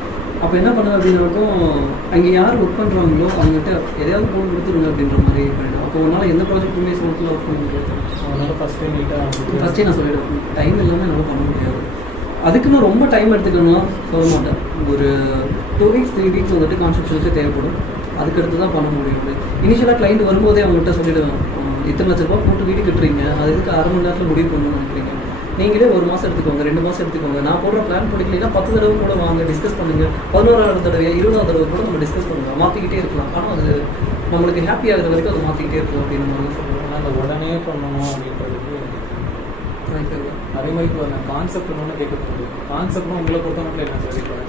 அப்போ என்ன பண்ண அப்படின்னாக்கும் அங்கே யார் ஒர்க் பண்ணுறாங்களோ அவங்ககிட்ட எதையாவது ஃபோன் கொடுத்துருங்க அப்படின்ற மாதிரி பண்ணிடும். அப்போ உன்னால் எந்த ப்ராஜெக்ட்டுமே சோல்ஃபுல்லாக ஒர்க் பண்ண முடியாது. அதனால் ஃபஸ்ட்டே நான் சொல்லிவிடுவேன், டைம் இல்லாமல் என்னால் பண்ண முடியாது. அதுக்குன்னு ரொம்ப டைம் எடுத்துக்கணும்னா சொல்ல மாட்டேன். ஒரு 2 வீக்ஸ் 3 வீக்ஸ் வந்துட்டு கான்செப்ஷனுக்கு தேவைப்படும். அதுக்கடுத்து தான் பண்ண முடியும். இனிஷியலாக கிளைண்ட் வரும்போதே அவங்ககிட்ட சொல்லிவிடுவேன், இத்தனை லட்ச ரூபா போட்டு வீடு கட்டுறீங்க, அதுக்கு அரை மணி நேரத்தில் முடிவு பண்ணணும்னு நினைக்கிறீங்க, நீங்களே 1 மாதம் எடுத்துக்கோங்க, 2 மாதம் எடுத்துக்கோங்க, நான் போடுற பிளான் பிடிக்கலைன்னா 10 தடவை கூட வாங்க டிஸ்கஸ் பண்ணுங்கள், 11ஆவது தடவை 20ஆவது தடவை கூட நம்ம டிஸ்கஸ் பண்ணுவோம், மாற்றிக்கிட்டே இருக்கலாம். ஆனால் அது நம்மளுக்கு ஹாப்பி ஆகிற வரைக்கும் அதை மாற்றிக்கிட்டே இருக்கும் அப்படின்னு மாதிரி சொல்லுவாங்க. அந்த உடனே பண்ணணும் அப்படின்றதுக்கு அதே மாதிரி இப்போ கான்செப்ட் ஒன்று கேட்கறது. கான்செப்ட்னு உங்களை பொறுத்த மட்டும் என்ன சொல்லியிருப்பாங்க?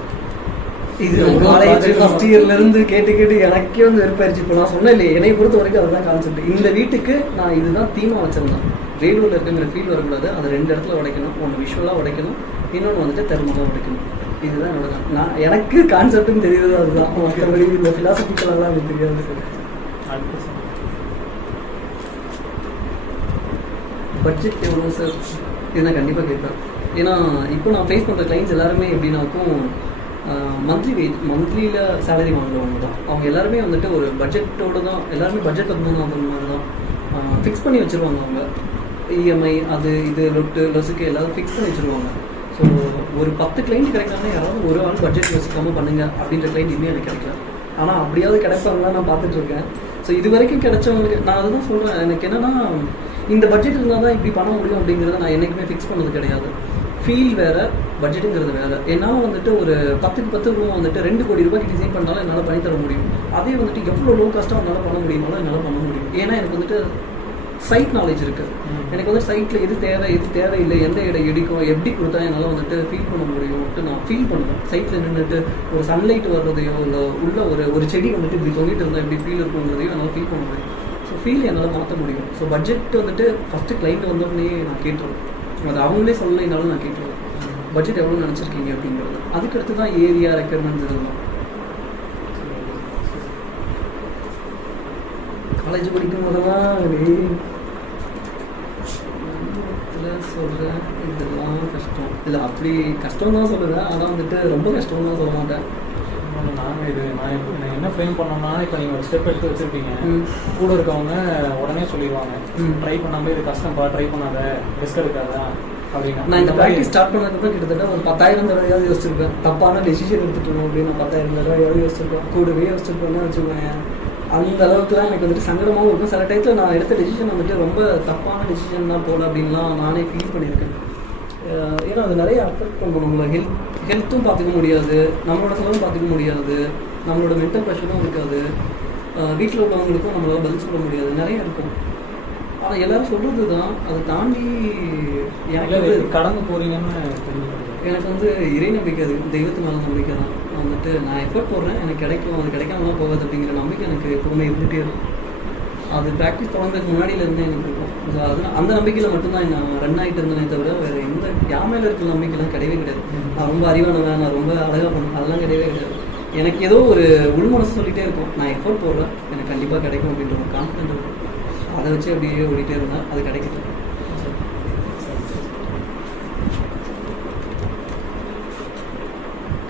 இது காலேஜ் ஃபஸ்ட் இயர்லேருந்து கேட்டு கேட்டு எனக்கே வந்து வெறுப்பாயிருச்சு. இப்போ நான் சொன்னேன் இல்லையே, என்னை பொறுத்த வரைக்கும் அதுதான் கான்செப்ட். இந்த வீட்டுக்கு நான் இதுதான் தீமாக வச்சுருந்தேன், வேலூரில் இருக்குங்கிற ஃபீல் வரக்கூடாது, அதை 2 இடத்துல உடைக்கணும். ஒன்று விஷுவலாக உடைக்கணும், இன்னொன்று வந்துட்டு தெர்மலாக உடைக்கணும். இதுதான் என்னோட நான் எனக்கு கான்செப்ட்னு தெரியுது அதுதான். மற்றபடி இந்த ஃபிலாசபிக்கலெல்லாம் எனக்கு தெரியாது. பட்ஜெட் எவ்வளோ சார் இது நான் கண்டிப்பாக கேட்பேன். ஏன்னா இப்போ நான் ஃபேஸ் பண்ணுற கிளைண்ட்ஸ் எல்லாருமே எப்படின்னாக்கும் மந்த்லியில் சேலரி வாங்குறவங்க தான். அவங்க எல்லாருமே வந்துட்டு ஒரு பட்ஜெட்டோடு தான், எல்லாருமே பட்ஜெட் வந்து அந்த மாதிரி தான் ஃபிக்ஸ் பண்ணி வச்சுருவாங்க. அவங்க இஎம்ஐ அது இது லொசுக்கு எல்லாரும் ஃபிக்ஸ் பண்ணி வச்சுருவாங்க. ஸோ ஒரு 10 கிளைண்ட் கிடைக்கிறாங்கன்னா யாராவது ஒரு ஆள் பட்ஜெட் யோசிக்காமல் பண்ணுங்கள் அப்படின்ற கிளைண்ட் இன்னும் எனக்கு கிடைக்கல. ஆனால் அப்படியாவது கிடைப்பாங்களாம் நான் பார்த்துட்ருக்கேன். ஸோ இது வரைக்கும் கிடைச்சவங்களுக்கு நான் அதுதான் சொல்கிறேன். எனக்கு என்னென்னா இந்த பட்ஜெட் இருந்தால் தான் இப்படி பண்ண முடியும் அப்படிங்கிறத நான் என்றைக்குமே ஃபிக்ஸ் பண்ணது கிடையாது. ஃபீல் வேறு, பட்ஜெட்டுங்கிறது வேறு. என்னால் வந்துட்டு ஒரு 10க்கு 10 ரூபா வந்துட்டு 2 கோடி ரூபாய்க்கு டிசைன் பண்ணாலும் என்னால் பண்ணித்தர முடியும். அதே வந்துட்டு எவ்வளோ லோ காஸ்ட்டாக என்னால் பண்ண முடியுமாலும் என்னால் பண்ண முடியும். ஏன்னா எனக்கு வந்துட்டு சைட் நாலேஜ் இருக்குது. எனக்கு வந்து சைட்டில் எது தேவை எது தேவையில்லை, எந்த இடம் இடிக்கும், எப்படி கொடுத்தா என்னால் வந்துட்டு ஃபீல் பண்ண முடியும்ட்டு நான் ஃபீல் பண்ணுவேன். சைட்டில் நின்றுட்டு ஒரு சன்லைட் வர்றதையோ இல்லை உள்ள ஒரு செடி வந்துட்டு இப்படி தொங்கிட்டு இருந்தால் எப்படி ஃபீல் இருக்குங்கிறதையும் என்னால் ஃபீல் பண்ண முடியும். ஸோ ஃபீல் என்னால் மாற்ற முடியும். ஸோ பட்ஜெட் வந்துட்டு ஃபஸ்ட்டு கிளைண்ட் வந்தோடனே நான் கேட்டுருவேன். அது அவங்களே சொல்லலைனாலும் நான் கேட்டுருவேன், பட்ஜெட் எவ்வளோ நினச்சிருக்கீங்க அப்படிங்கிறது. அதுக்கடுத்து தான் ஏரியா ரெக்யர்மெண்ட்ஸ் இதெல்லாம். காலேஜ் படிக்கும் போதெல்லாம் சொல்கிறேன் இதெல்லாம் கஷ்டம் இல்லை, அப்படி கஷ்டம் தான் சொல்லுவேன். ஆனால் வந்துட்டு ரொம்ப கஷ்டம் தான் சொல்ல மாட்டேன். நான் என்ன ஃப்ரேம் பண்ணோம்னா, இப்போ நீங்கள் ஒரு ஸ்டெப் எடுத்து வச்சுருப்பீங்க, கூட இருக்கவங்க உடனே சொல்லிடுவாங்க ட்ரை பண்ணாமல் இது கஷ்டம்ப்பா, ட்ரை பண்ணாத, ரிஸ்க் எடுக்காதா அப்படின்னா. நான் இந்த ப்ராக்டிஸ் ஸ்டார்ட் பண்ணதுக்கு கிட்டத்தட்ட ஒரு 10,000 தடவையாவது யோசிச்சிருப்பேன். தப்பான டெசிஷன் எடுத்துட்டோம் அப்படின்னு 10,000 தடவையாவது யோசிச்சிருப்பேன். கூடவே யோசிச்சிருப்பேன்னு வச்சுக்கோங்க. அந்த அளவுக்குலாம் எனக்கு வந்துட்டு சங்கடமாகவும் இருக்கும். சில டைத்தில் நான் எடுத்த டெசிஷன் வந்துட்டு ரொம்ப தப்பான டெசிஷன் தான் போல அப்படின்லாம் நானே ஃபீல் பண்ணியிருக்கேன். ஏன்னா அது நிறைய அஃபெக்ட் பண்ணும். நம்மளோட ஹெல்த்தும் பார்த்துக்க முடியாது, நம்மளோட செலவும் பார்த்துக்க முடியாது, நம்மளோட மென்டல் ப்ரெஷரும் இருக்காது, வீட்டில் உள்ளவங்களுக்கும் நம்மளால் பதில் சொல்ல முடியாது, நிறைய இருக்கும். ஆனால் எல்லோரும் சொல்கிறது தான், அதை தாண்டி எனக்கு வந்து கடந்து போகிறீங்கன்னு எனக்கு வந்து இறை நம்பிக்கை, அது தெய்வத்து மேலே நம்பிக்கை தான். வந்துட்டு நான் எஃபர்ட் போடுறேன், எனக்கு கிடைக்கும், அது கிடைக்காமலாம் போகாது அப்படிங்கிற நம்பிக்கை எனக்கு எப்போவுமே இருந்துகிட்டே இருக்கும். அது ப்ராக்டிஸ் தொடங்குறதுக்கு முன்னாடியிலேருந்தே எனக்கு இருக்கும். ஸோ அது அந்த நம்பிக்கையில் மட்டும்தான் நான் ரன் ஆகிட்டு இருந்தேனே தவிர வேறு எந்த யார் மேலே இருக்கிற நம்பிக்கைலாம் கிடையவே கிடையாது. நான் ரொம்ப அறிவானவன், நான் ரொம்ப அழகாக பண்ணேன், அதெல்லாம் கிடையவே கிடையாது. எனக்கு ஏதோ ஒரு உள்மனசு சொல்லிகிட்டே இருக்கும், நான் எஃபர்ட் போடுறேன், எனக்கு கண்டிப்பாக கிடைக்கும் அப்படின்ற ஒரு கான்ஃபிடென்ட் இருக்கும். அதை வச்சு அப்படியே ஓடிட்டே இருந்தேன், அது கிடைக்குது.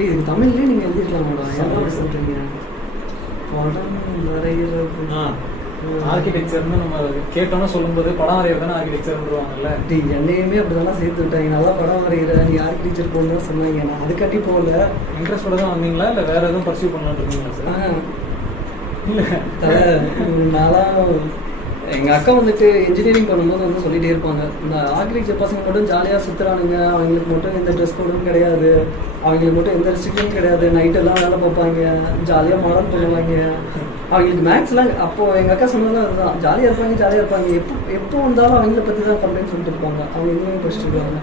இது தமிழ்லேயே நீங்கள் எழுதிருக்கலாமாடா, என்ன சொல்கிறீங்க? படம் வரைகிறது ஆர்கிடெக்சர்னு நம்ம கேட்டோம்னா சொல்லும்போது படம் வரைகிறதானே ஆர்கிடெக்சர்ன்றாங்கல்ல. என்னையுமே அப்படி தானே சேர்த்து விட்டாங்க. நல்லா படம் வரைகிற நீ ஆர்கிடெக்சர் போகணுன்னு சொன்னாங்க. நான் அதுக்காட்டி போகல. இன்ட்ரெஸ்டோட தான் வந்தீங்களா இல்லை வேறு எதுவும் பர்சியூ பண்ணலான்னு இருக்கீங்களா சார்? இல்லை நான்லாம் எங்கள் அக்கா வந்துட்டு இன்ஜினியரிங் பண்ணும்போது வந்து சொல்லிகிட்டே இருப்பாங்க, இந்த ஆர்கிடெக்சர் பசங்க மட்டும் ஜாலியாக சுற்றுறானுங்க, அவங்களுக்கு மட்டும் எந்த ட்ரெஸ் கோடும் கிடையாது, அவங்களுக்கு மட்டும் எந்த ரெஸ்ட்ரிக்ஷனும் கிடையாது, நைட்டெல்லாம் வேலை பார்ப்பாங்க, ஜாலியாக மாடல் பண்ணுவாங்க, அவங்களுக்கு மேக்ஸ்லாம். அப்போது எங்கள் அக்கா சொன்னதும் அதுதான், ஜாலியாக இருப்பாங்க, எப்போ வந்தாலும் அவங்கள பற்றி தான் கம்ப்ளைண்ட் சொல்லிட்டு இருப்பாங்க, அவங்க இன்ஜினியரிங் படிச்சுட்டு இருக்காங்க.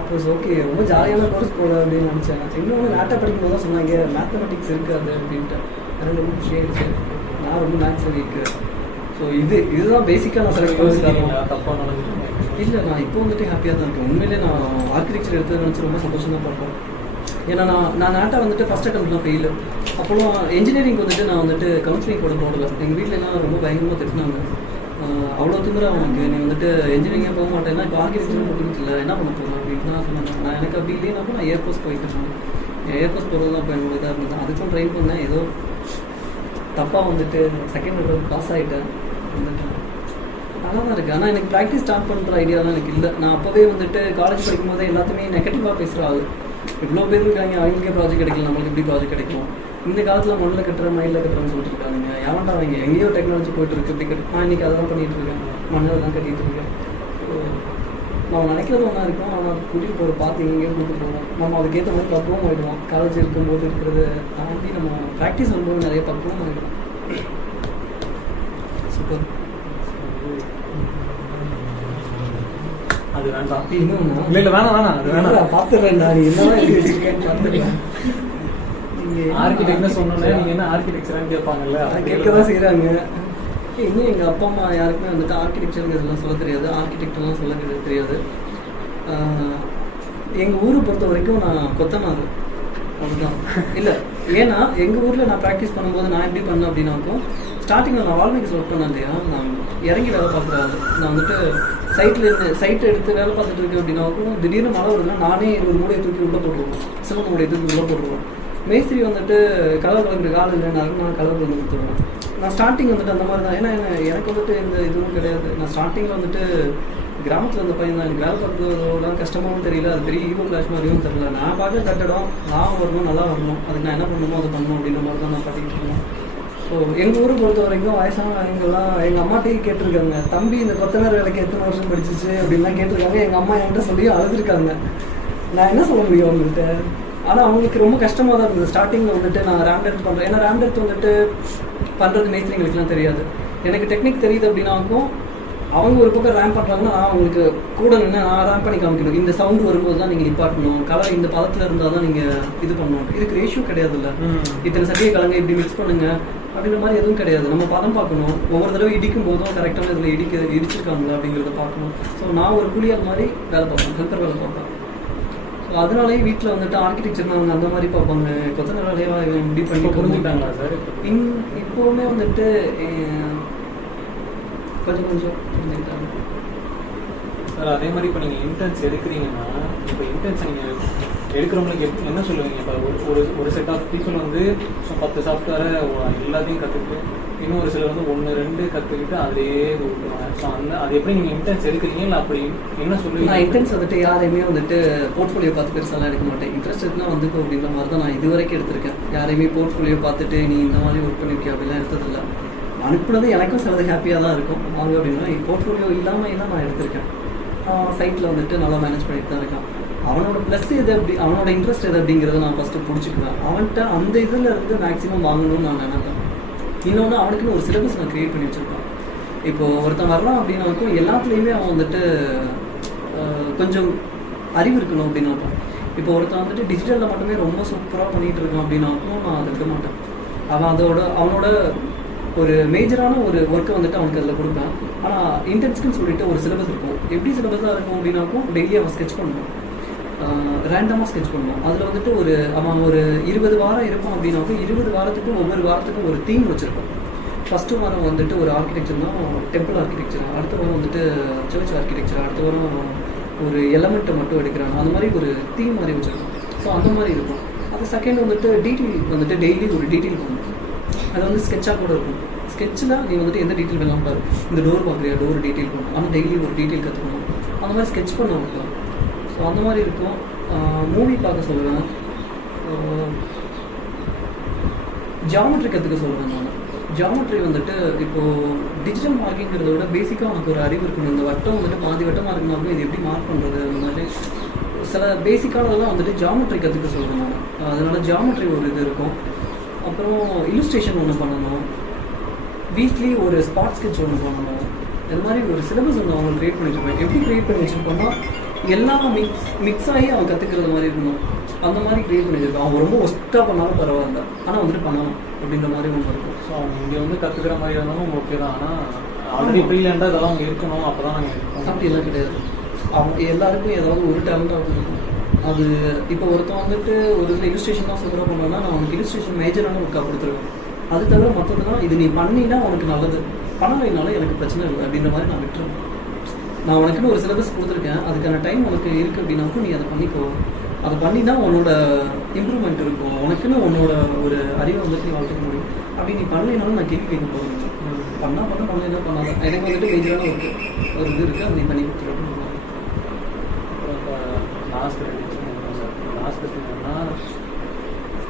அப்போ ஓகே, ரொம்ப ஜாலியான கோர்ஸ் போல அப்படின்னு நினச்சேன். இன்னொன்று மேட்டை படிக்கும்போது தான் சொன்னாங்க மேத்தமெட்டிக்ஸ் இருக்காது அப்படின்ட்டு. எனக்கு ரொம்ப விஷயம் நான் ரொம்ப மேக்ஸ் வீக்கு. ஸோ இதுதான் பேசிக்காக நான் செலக்ட் பண்ணி தப்பாக நடந்துட்டு இல்லை, நான் இப்போ வந்துட்டு ஹாப்பியாக தான் இருக்கேன். உண்மையிலே நான் ஆர்கிடெக்சர் எடுத்தது நினச்சி ரொம்ப சந்தோஷம் தான் பார்ப்பேன். ஏன்னா நான் நாட்டை வந்துட்டு ஃபஸ்ட் அட்டம்ப்ட்லாம் ஃபெயிலு. அப்போலாம் இன்ஜினியரிங் வந்துட்டு நான் வந்துட்டு கவுன்சிலிங் கூட போடல. எங்கள் வீட்டிலலாம் ரொம்ப பயங்கரமாக திட்டினாங்க, அவ்வளோ திமிரா அவனுக்கு, நீ வந்துட்டு இன்ஜினியரிங்காக போக மாட்டேன்னா இப்போ ஆர்கிடெக்சர் போட்டுக்கிட்டு என்ன பண்ண போகிறேன் அப்படின்னு தான் சொன்னாங்க. நான் எனக்கு அப்படி இல்லைனாப்போ நான் ஏர்ஃபோர்ஸ் போயிட்டு இருந்தேன். ஏர்ஃபோர்ஸ் போகிறது தான் இப்போ என்னோட இதாக இருந்தது. அதுக்கும் ட்ரை பண்ணேன், ஏதோ தப்பாக வந்துட்டு செகண்ட் அட்டம்ப்ட் பாஸ் ஆகிட்டேன். வந்துட்டு நல்லா தான் இருக்குது. ஆனால் எனக்கு ப்ராக்டிஸ் ஸ்டார்ட் பண்ணுற ஐடியாலாம் எனக்கு இல்லை. நான் அப்போவே வந்துட்டு காலேஜ் படிக்கும் போதே எல்லாத்தையுமே நெகட்டிவாக பேசுகிற ஆள். இவ்வளோ பேர் இருக்காங்க, அவங்களுக்கே ப்ராஜெக்ட் கிடைக்கல, நம்மளுக்கு எப்படி ப்ராஜெக்ட் கிடைக்கும், இந்த காலத்தில் மண்ணில் கட்டுற மயிலில் கட்டுறேன்னு சொல்லிட்டு இருக்காங்க. எவன்டா அவங்க, எங்கேயோ டெக்னாலஜி போயிட்டு இருக்கு, இப்படி கட்டு. நான் இன்றைக்கி அதை தான் பண்ணிகிட்டு இருக்கேன், மண்ணில் தான் கட்டிகிட்டு இருக்கேன். நம்ம நினைக்கிறது ஒன்றா இருக்கும், ஆனால் கூட்டிகிட்டு போகிற பார்த்து எங்கேயோ கூட்டிட்டு போவோம். நம்ம அதுக்கேற்ற மாதிரி பக்குவம் ஆகிடுவோம். காலேஜ் இருக்கும்போது இருக்கிறத தாண்டி நம்ம ப்ராக்டிஸ் பண்ணும்போது நிறைய பக்குவம் ஆகிடும். சூப்பர். அது வேண்டாம், இன்னும் இல்லை இல்லை வேணாம் அது வேணாம், பார்த்துடுறேன்டா. நீ என்னதான் எழுதி வச்சிருக்கேன்னு பார்த்துருக்கேன். ஆர்கிடெக்ட்னு சொன்னோன்னே நீங்கள் என்ன ஆர்கிடெக்சரான்னு கேட்பாங்கல்ல, கேட்க தான் செய்கிறாங்க. இன்னும் எங்கள் அப்பா அம்மா யாருக்குமே வந்துட்டு ஆர்கிடெக்சருங்கிறதுலாம் சொல்ல தெரியாது, ஆர்கிடெக்டர்லாம் சொல்ல தெரியாது. எங்கள் ஊரை பொறுத்த வரைக்கும் நான் கொத்தனார் அதுதான். இல்லை, ஏன்னா எங்கள் ஊரில் நான் ப்ராக்டிஸ் பண்ணும்போது நான் எப்படி பண்ணேன் அப்படின்னாக்கும், ஸ்டார்டிங்கில் நான் வால்மீகிஸ் ஒர்க் பண்ணேன் இல்லையா, நான் இறங்கி வேலை பார்க்குறாரு. நான் வந்துட்டு சைட்டை எடுத்து வேலை பார்த்துட்டு இருக்கேன் அப்படின்னாக்கும், திடீர்னு மழை வருதுன்னா நானே 20 மூடையை தூக்கி உள்ளே போட்டுருவோம், சிலம்பு மூடையை தூக்கி உள்ளே போட்டுருவோம். மேஸ்திரி வந்துட்டு கலர் கலக்கிற கால் இல்லைனாலும் நான் கலர் வந்து கொடுத்துருவேன். நான் ஸ்டார்டிங் வந்துட்டு அந்த மாதிரி தான். ஏன்னா எனக்கு வந்துட்டு எந்த இதுவும் கிடையாது. நான் ஸ்டார்டிங்கில் வந்துட்டு கிராமத்தில் இருந்த பையன் தான். எனக்கு வேலை பார்க்குறதோட கஷ்டமாகவும் தெரியல, அது பெரிய ஈகோ கிளாஸ் மாதிரியும் தெரியல. நான் பார்க்க கட்டடம் நான் வரணும், நல்லா வரணும், அதுக்கு நான் என்ன பண்ணணுமோ அதை பண்ணணும் அப்படின்ற மாதிரி தான் நான் பண்ணிட்டு இருக்கேன். ஸோ எங்கள் ஊரை பொறுத்த வரைக்கும் வயசானவங்கெல்லாம் எங்கள் அம்மாட்டையே கேட்டிருக்காங்க, தம்பி இந்த கொத்தனார் வேலைக்கு எத்தனை வருஷம் படிச்சிச்சு அப்படின்லாம் கேட்டிருக்காங்க. எங்கள் அம்மா என்கிட்ட சொல்லி அழுதுருக்காங்க. நான் என்ன சொல்ல முடியும் அவங்கள்ட்ட? ஆனால் அவங்களுக்கு ரொம்ப கஷ்டமாக தான் இருந்தது. ஸ்டார்டிங்கில் வந்துட்டு நான் ரேம்டெட் பண்ணுறேன். ஏன்னா ரேம்டெட் வந்துட்டு பண்ணுறது மேஸ்திரிங்களுக்குலாம் தெரியாது. எனக்கு டெக்னிக் தெரியுது அப்படின்னாக்கும் அவங்க ஒரு பக்கம் ரேம் பண்ணுறாங்கன்னா நான் அவங்களுக்கு கூட நின்று நான் ரேம் பண்ணி காமிக்கணும். இந்த சவுண்டு வரும்போது தான் நீங்கள் நிப்பாட்டணும், கலர் இந்த பதத்தில் இருந்தால் தான் நீங்கள் இது பண்ணணும். இதுக்கு ரேஷியோ கிடையாது இல்லை, இத்தனை சட்டியை கலங்க இப்படி மிக்ஸ் பண்ணுங்க அப்படின்ற மாதிரி எதுவும் கிடையாது. நம்ம பதம் பார்க்கணும், ஒவ்வொரு தடவை இடிக்கும் போதும் கரெக்டான இதில் இடிச்சிருக்காங்களா அப்படிங்கிறத பார்க்கணும். ஸோ நான் ஒரு கூலியார் மாதிரி வேலை பார்ப்பேன், ஹெல்ப்பர் வேலை பார்ப்பேன். ஸோ அதனாலேயே வீட்டில் வந்துட்டு ஆர்கிடெக்சர் அவங்க அந்த மாதிரி பார்ப்பாங்க, கொத்தனார் வேலையாக இப்படி பண்ணி புரிஞ்சுக்கிட்டாங்களா சார்? இப்போவுமே வந்துட்டு கொஞ்சம் புரிஞ்சுக்கிட்டாங்க சார். அதே மாதிரி இப்போ நீங்கள் இன்டர்ன்ஸ் எடுக்கிறீங்கன்னா, இப்போ இன்டர்ன்ஸ் நீங்கள் எடுக்கிறவங்களுக்கு என்ன சொல்லுவீங்க? இப்போ ஒரு செட் ஆஃப் பீப்புள் வந்து 10 சாஃப்ட்வேரை எல்லாத்தையும் கற்றுக்கிட்டு, இன்னும் ஒரு சிலர் வந்து 1 2 கற்றுக்கிட்டு அதிலேயே இது விட்டுருவாங்க. ஸோ அது எப்படி நீங்கள் இன்டர்ன்ஸ் எடுக்கிறீங்க? இல்லை அப்படி என்ன சொல்லுவீங்க? நான் இன்டர்ன்ஸ் வந்துட்டு யாரையுமே வந்துட்டு போர்ட்ஃபோலியோ பார்த்து பெருசாலாம் எடுக்க மாட்டேன். இன்ட்ரெஸ்ட் இருந்தால் வந்துட்டு அப்படின்ற மாதிரி தான் நான் இது வரைக்கும் எடுத்திருக்கேன். யாரையுமே போர்ட்ஃபோலியோ பார்த்துட்டு நீ இந்த மாதிரி ஒர்க் பண்ணியிருக்கிய அப்படிலாம் எடுத்ததில்லை. அனுப்புனது எனக்கும் சிலது ஹாப்பியாக தான் இருக்கும். வாங்க அப்படின்னா போர்ட்ஃபோலியோ இல்லாமல் தான் நான் எடுத்திருக்கேன். சைட்டில் வந்துட்டு நல்லா மேனேஜ் பண்ணிட்டு தான் இருக்கேன். அவனோட ப்ளஸ் எது அப்படி, அவனோட இன்ட்ரெஸ்ட் எது அப்படிங்கிறத நான் ஃபஸ்ட்டு பிடிச்சிக்குவேன். அவன்கிட்ட அந்த இதில் இருந்து மேக்ஸிமம் வாங்கணும்னு நான் நினைப்பேன். இன்னொன்று அவனுக்குன்னு ஒரு சிலபஸ் நான் க்ரியேட் பண்ணி வச்சுருப்பேன். இப்போது ஒருத்தன் வரலாம் அப்படின்னாக்கும் எல்லாத்துலேயுமே அவன் வந்துட்டு கொஞ்சம் அறிவு இருக்கணும் அப்படின்னாக்கும். இப்போ ஒருத்தன் வந்துட்டு டிஜிட்டலில் மட்டுமே ரொம்ப சூப்பராக பண்ணிகிட்டு இருக்கான் அப்படின்னாக்கும் நான் அதை விட மாட்டேன். அவனோட ஒரு மேஜரான ஒரு ஒர்க்கை வந்துட்டு அவனுக்கு அதில் கொடுப்பேன். ஆனால் இன்டென்ஸ்க்குன்னு சொல்லிட்டு ஒரு சிலபஸ் இருக்கும். எப்படி சிலபஸாக இருக்கும் அப்படின்னாக்கும் டெய்லி அவன் ஸ்கெட்ச் பண்ணணும், ரேண்டமாக ஸ்கெட்ச் பண்ணணும். அதில் வந்துட்டு அவன் ஒரு 20 வாரம் இருப்பான் அப்படின்னாக்கும் 20 வாரத்துக்கும் ஒவ்வொரு வாரத்துக்கும் ஒரு தீம் வச்சுருப்பான். ஃபஸ்ட்டு வாரம் வந்துட்டு ஒரு ஆர்கிடெக்சர்னா டெம்பிள் ஆர்கிடெக்சர், அடுத்த வாரம் வந்துட்டு சர்ச் ஆர்கிடெக்சர், அடுத்த வாரம் ஒரு எலமெண்ட்டை மட்டும் எடுக்கிறாங்க. அந்த மாதிரி ஒரு தீம் மாதிரி வச்சுருக்கோம். ஸோ அந்த மாதிரி இருக்கும். அது செகண்ட் வந்துட்டு டீட்டெயில் வந்துட்டு டெய்லி ஒரு டீட்டெயில் பண்ணணும். அது வந்து ஸ்கெட்சாக கூட இருக்கும். ஸ்கெட்சில் நீ வந்துட்டு எந்த டீட்டெயில் வேணாலும் பாரு. இந்த டோர் பார்க்குறியா, டோர் டீட்டெயில் பண்ணணும். ஆனால் டெய்லி ஒரு டீட்டெயில் கற்றுக்கணும். அந்த மாதிரி ஸ்கெட்ச் பண்ண வைக்கலாம். ஸோ அந்த மாதிரி இருக்கும். மூவி பார்க்க சொல்லுவேன், ஜியாமெட்ரி கற்றுக்க சொல்லுவேன். நான் ஜியாமெட்ரி வந்துட்டு இப்போ டிஜிட்டல் மார்க்கிங்கிறத விட பேசிக்காக உனக்கு ஒரு அறிவு இருக்கணும். இந்த வட்டம் வந்துட்டு பாதி வட்டமாக இருக்கணும், இது எப்படி மார்க் பண்ணுறது, அந்த மாதிரி சில பேசிக்கானதெல்லாம் வந்துட்டு ஜியாமெட்ரி கற்றுக்க சொல்லணும். அதனால ஜியாமெட்ரி ஒரு இது இருக்கும். அப்புறம் இல்லுஸ்ட்ரேஷன் ஒன்று பண்ணணும், வீக்லி ஒரு ஸ்பாட் ஸ்கெட்ச் ஒன்று பண்ணணும். இந்த மாதிரி ஒரு சிலபஸ் ஒன்று அவங்க க்ரியேட் பண்ணி வச்சுருப்பேன். எப்படி க்ரியேட் பண்ணி வச்சுருப்போம்னா எல்லாம் மிக்ஸ் ஆகி அவன் கற்றுக்கிறது மாதிரி இருக்கணும். அந்த மாதிரி க்ரியேட் பண்ணி வச்சிருக்கான். அவன் ரொம்ப ஒஸ்ட்டாக பண்ணாலும் பரவாயில்ல, ஆனால் வந்துட்டு பண்ணணும் அப்படின்ற மாதிரி ஒன்று இருக்கும். ஸோ அவங்க இங்கே வந்து கற்றுக்கிற மாதிரி இருந்தாலும் ஓகே தான். ஆனால் ஆல்ரெடி ப்ரீலேண்டாக இதெல்லாம் அவங்க இருக்கணும், அப்போ தான் நாங்கள் அப்படியெல்லாம் கிடையாது. அவங்க எல்லாருக்கும் ஏதாவது ஒரு டேலண்டாக இருக்கும். அது இப்போ ஒருத்தன் வந்துட்டு ஒரு இதில் இல்லுஸ்ட்ரேஷன் தான் சூப்பராக பண்ணோன்னா நான் உனக்கு இல்லுஸ்ட்ரேஷன் மேஜரான ஒர்க்காக கொடுத்துருவேன். அது தவிர மற்றதுனா இது நீ பண்ணினா உனக்கு நல்லது, பண்ணலைனாலும் எனக்கு பிரச்சனை இல்லை அப்படின்ற மாதிரி நான் விட்டுருவேன். நான் உனக்குன்னு ஒரு சிலபஸ் கொடுத்துருக்கேன், அதுக்கான டைம் உனக்கு இருக்குது அப்படின்னாக்கும் நீ அதை பண்ணிக்கோ. அதை பண்ணினா உன்னோட இம்ப்ரூவ்மெண்ட் இருக்கும், உனக்குன்னு உன்னோட ஒரு அறிவை வந்துட்டு நீ வளர்த்துக்க முடியும். அப்படி நீ பண்ணலைனாலும் நான் கேள்வி கேட்க போகிறேன். பண்ணலைன்னா பண்ணாத, எனக்கு வந்துட்டு மேஜரான ஒரு இது இருக்குது, அதை நீ பண்ணி கொடுத்துருக்கேன். லாஸ்ட் என்னன்னா,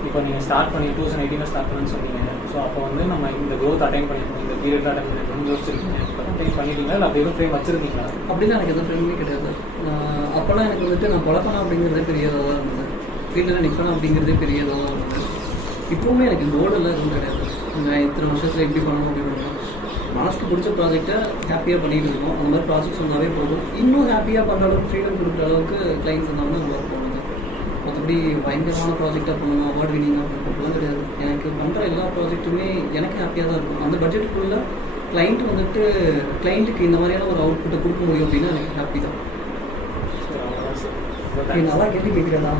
இப்போ நீங்கள் ஸ்டார்ட் பண்ணி 2018 ஸ்டார்ட் பண்ணுன்னு சொன்னீங்க. ஸோ அப்போ வந்து நம்ம இந்த க்ரோத் அட்டைன் பண்ணியிருக்கோம், இந்த பீரியட் அட்டைன் பண்ணியிருக்கோம் யோசிச்சிருக்கீங்க, அட்டைன் பண்ணிட்டீங்களா இல்லை அப்படி எதுவும் ஃப்ரேம் வச்சுருந்தீங்களா? அப்படின்னா எனக்கு எதுவும் ஃப்ரெண்ட்லி கிடையாது. அப்போல்லாம் எனக்கு வந்துட்டு நான் பழக்கணும் அப்படிங்கிறதே பெரியதாக தான் இருந்தது, ஃபீல்டில் நிற்கணும் அப்படிங்கிறதே பெரியதாக தான் இருந்தது. இப்போவுமே எனக்கு கோலெல்லாம் எதுவும் கிடையாது. நான் இத்தனை வருஷத்தில் எப்படி பண்ணணும் அப்படின்னு மனசுக்கு பிடிச்ச ப்ராஜெக்டை ஹாப்பியாக பண்ணிட்டு இருக்கோம். அந்த மாதிரி ப்ராஜெக்ட்ஸ் வந்தாவே போதும். இன்னும் ஹாப்பியாக பண்ணுற அளவுக்கு ஃப்ரீடம் கொடுக்குற அளவுக்கு கிளைண்ட்ஸ் இருந்தாலும் நல்லா இருக்கும். மற்றபடி பயங்கரமான ப்ராஜெக்டாக பண்ணணும், அவார்ட் வினிங்காக பண்ணலாம் கிடையாது. எனக்கு பண்ணுற எல்லா ப்ராஜெக்ட்டுமே எனக்கு ஹாப்பியாக தான் இருக்கும். அந்த பட்ஜெட்டுக்குள்ளே கிளைண்ட்டுக்கு இந்த மாதிரியான ஒரு அவுட்புட்டை கொடுக்க முடியும் அப்படின்னா எனக்கு ஹாப்பி தான். நல்லா கேள்வி கேட்குறதா?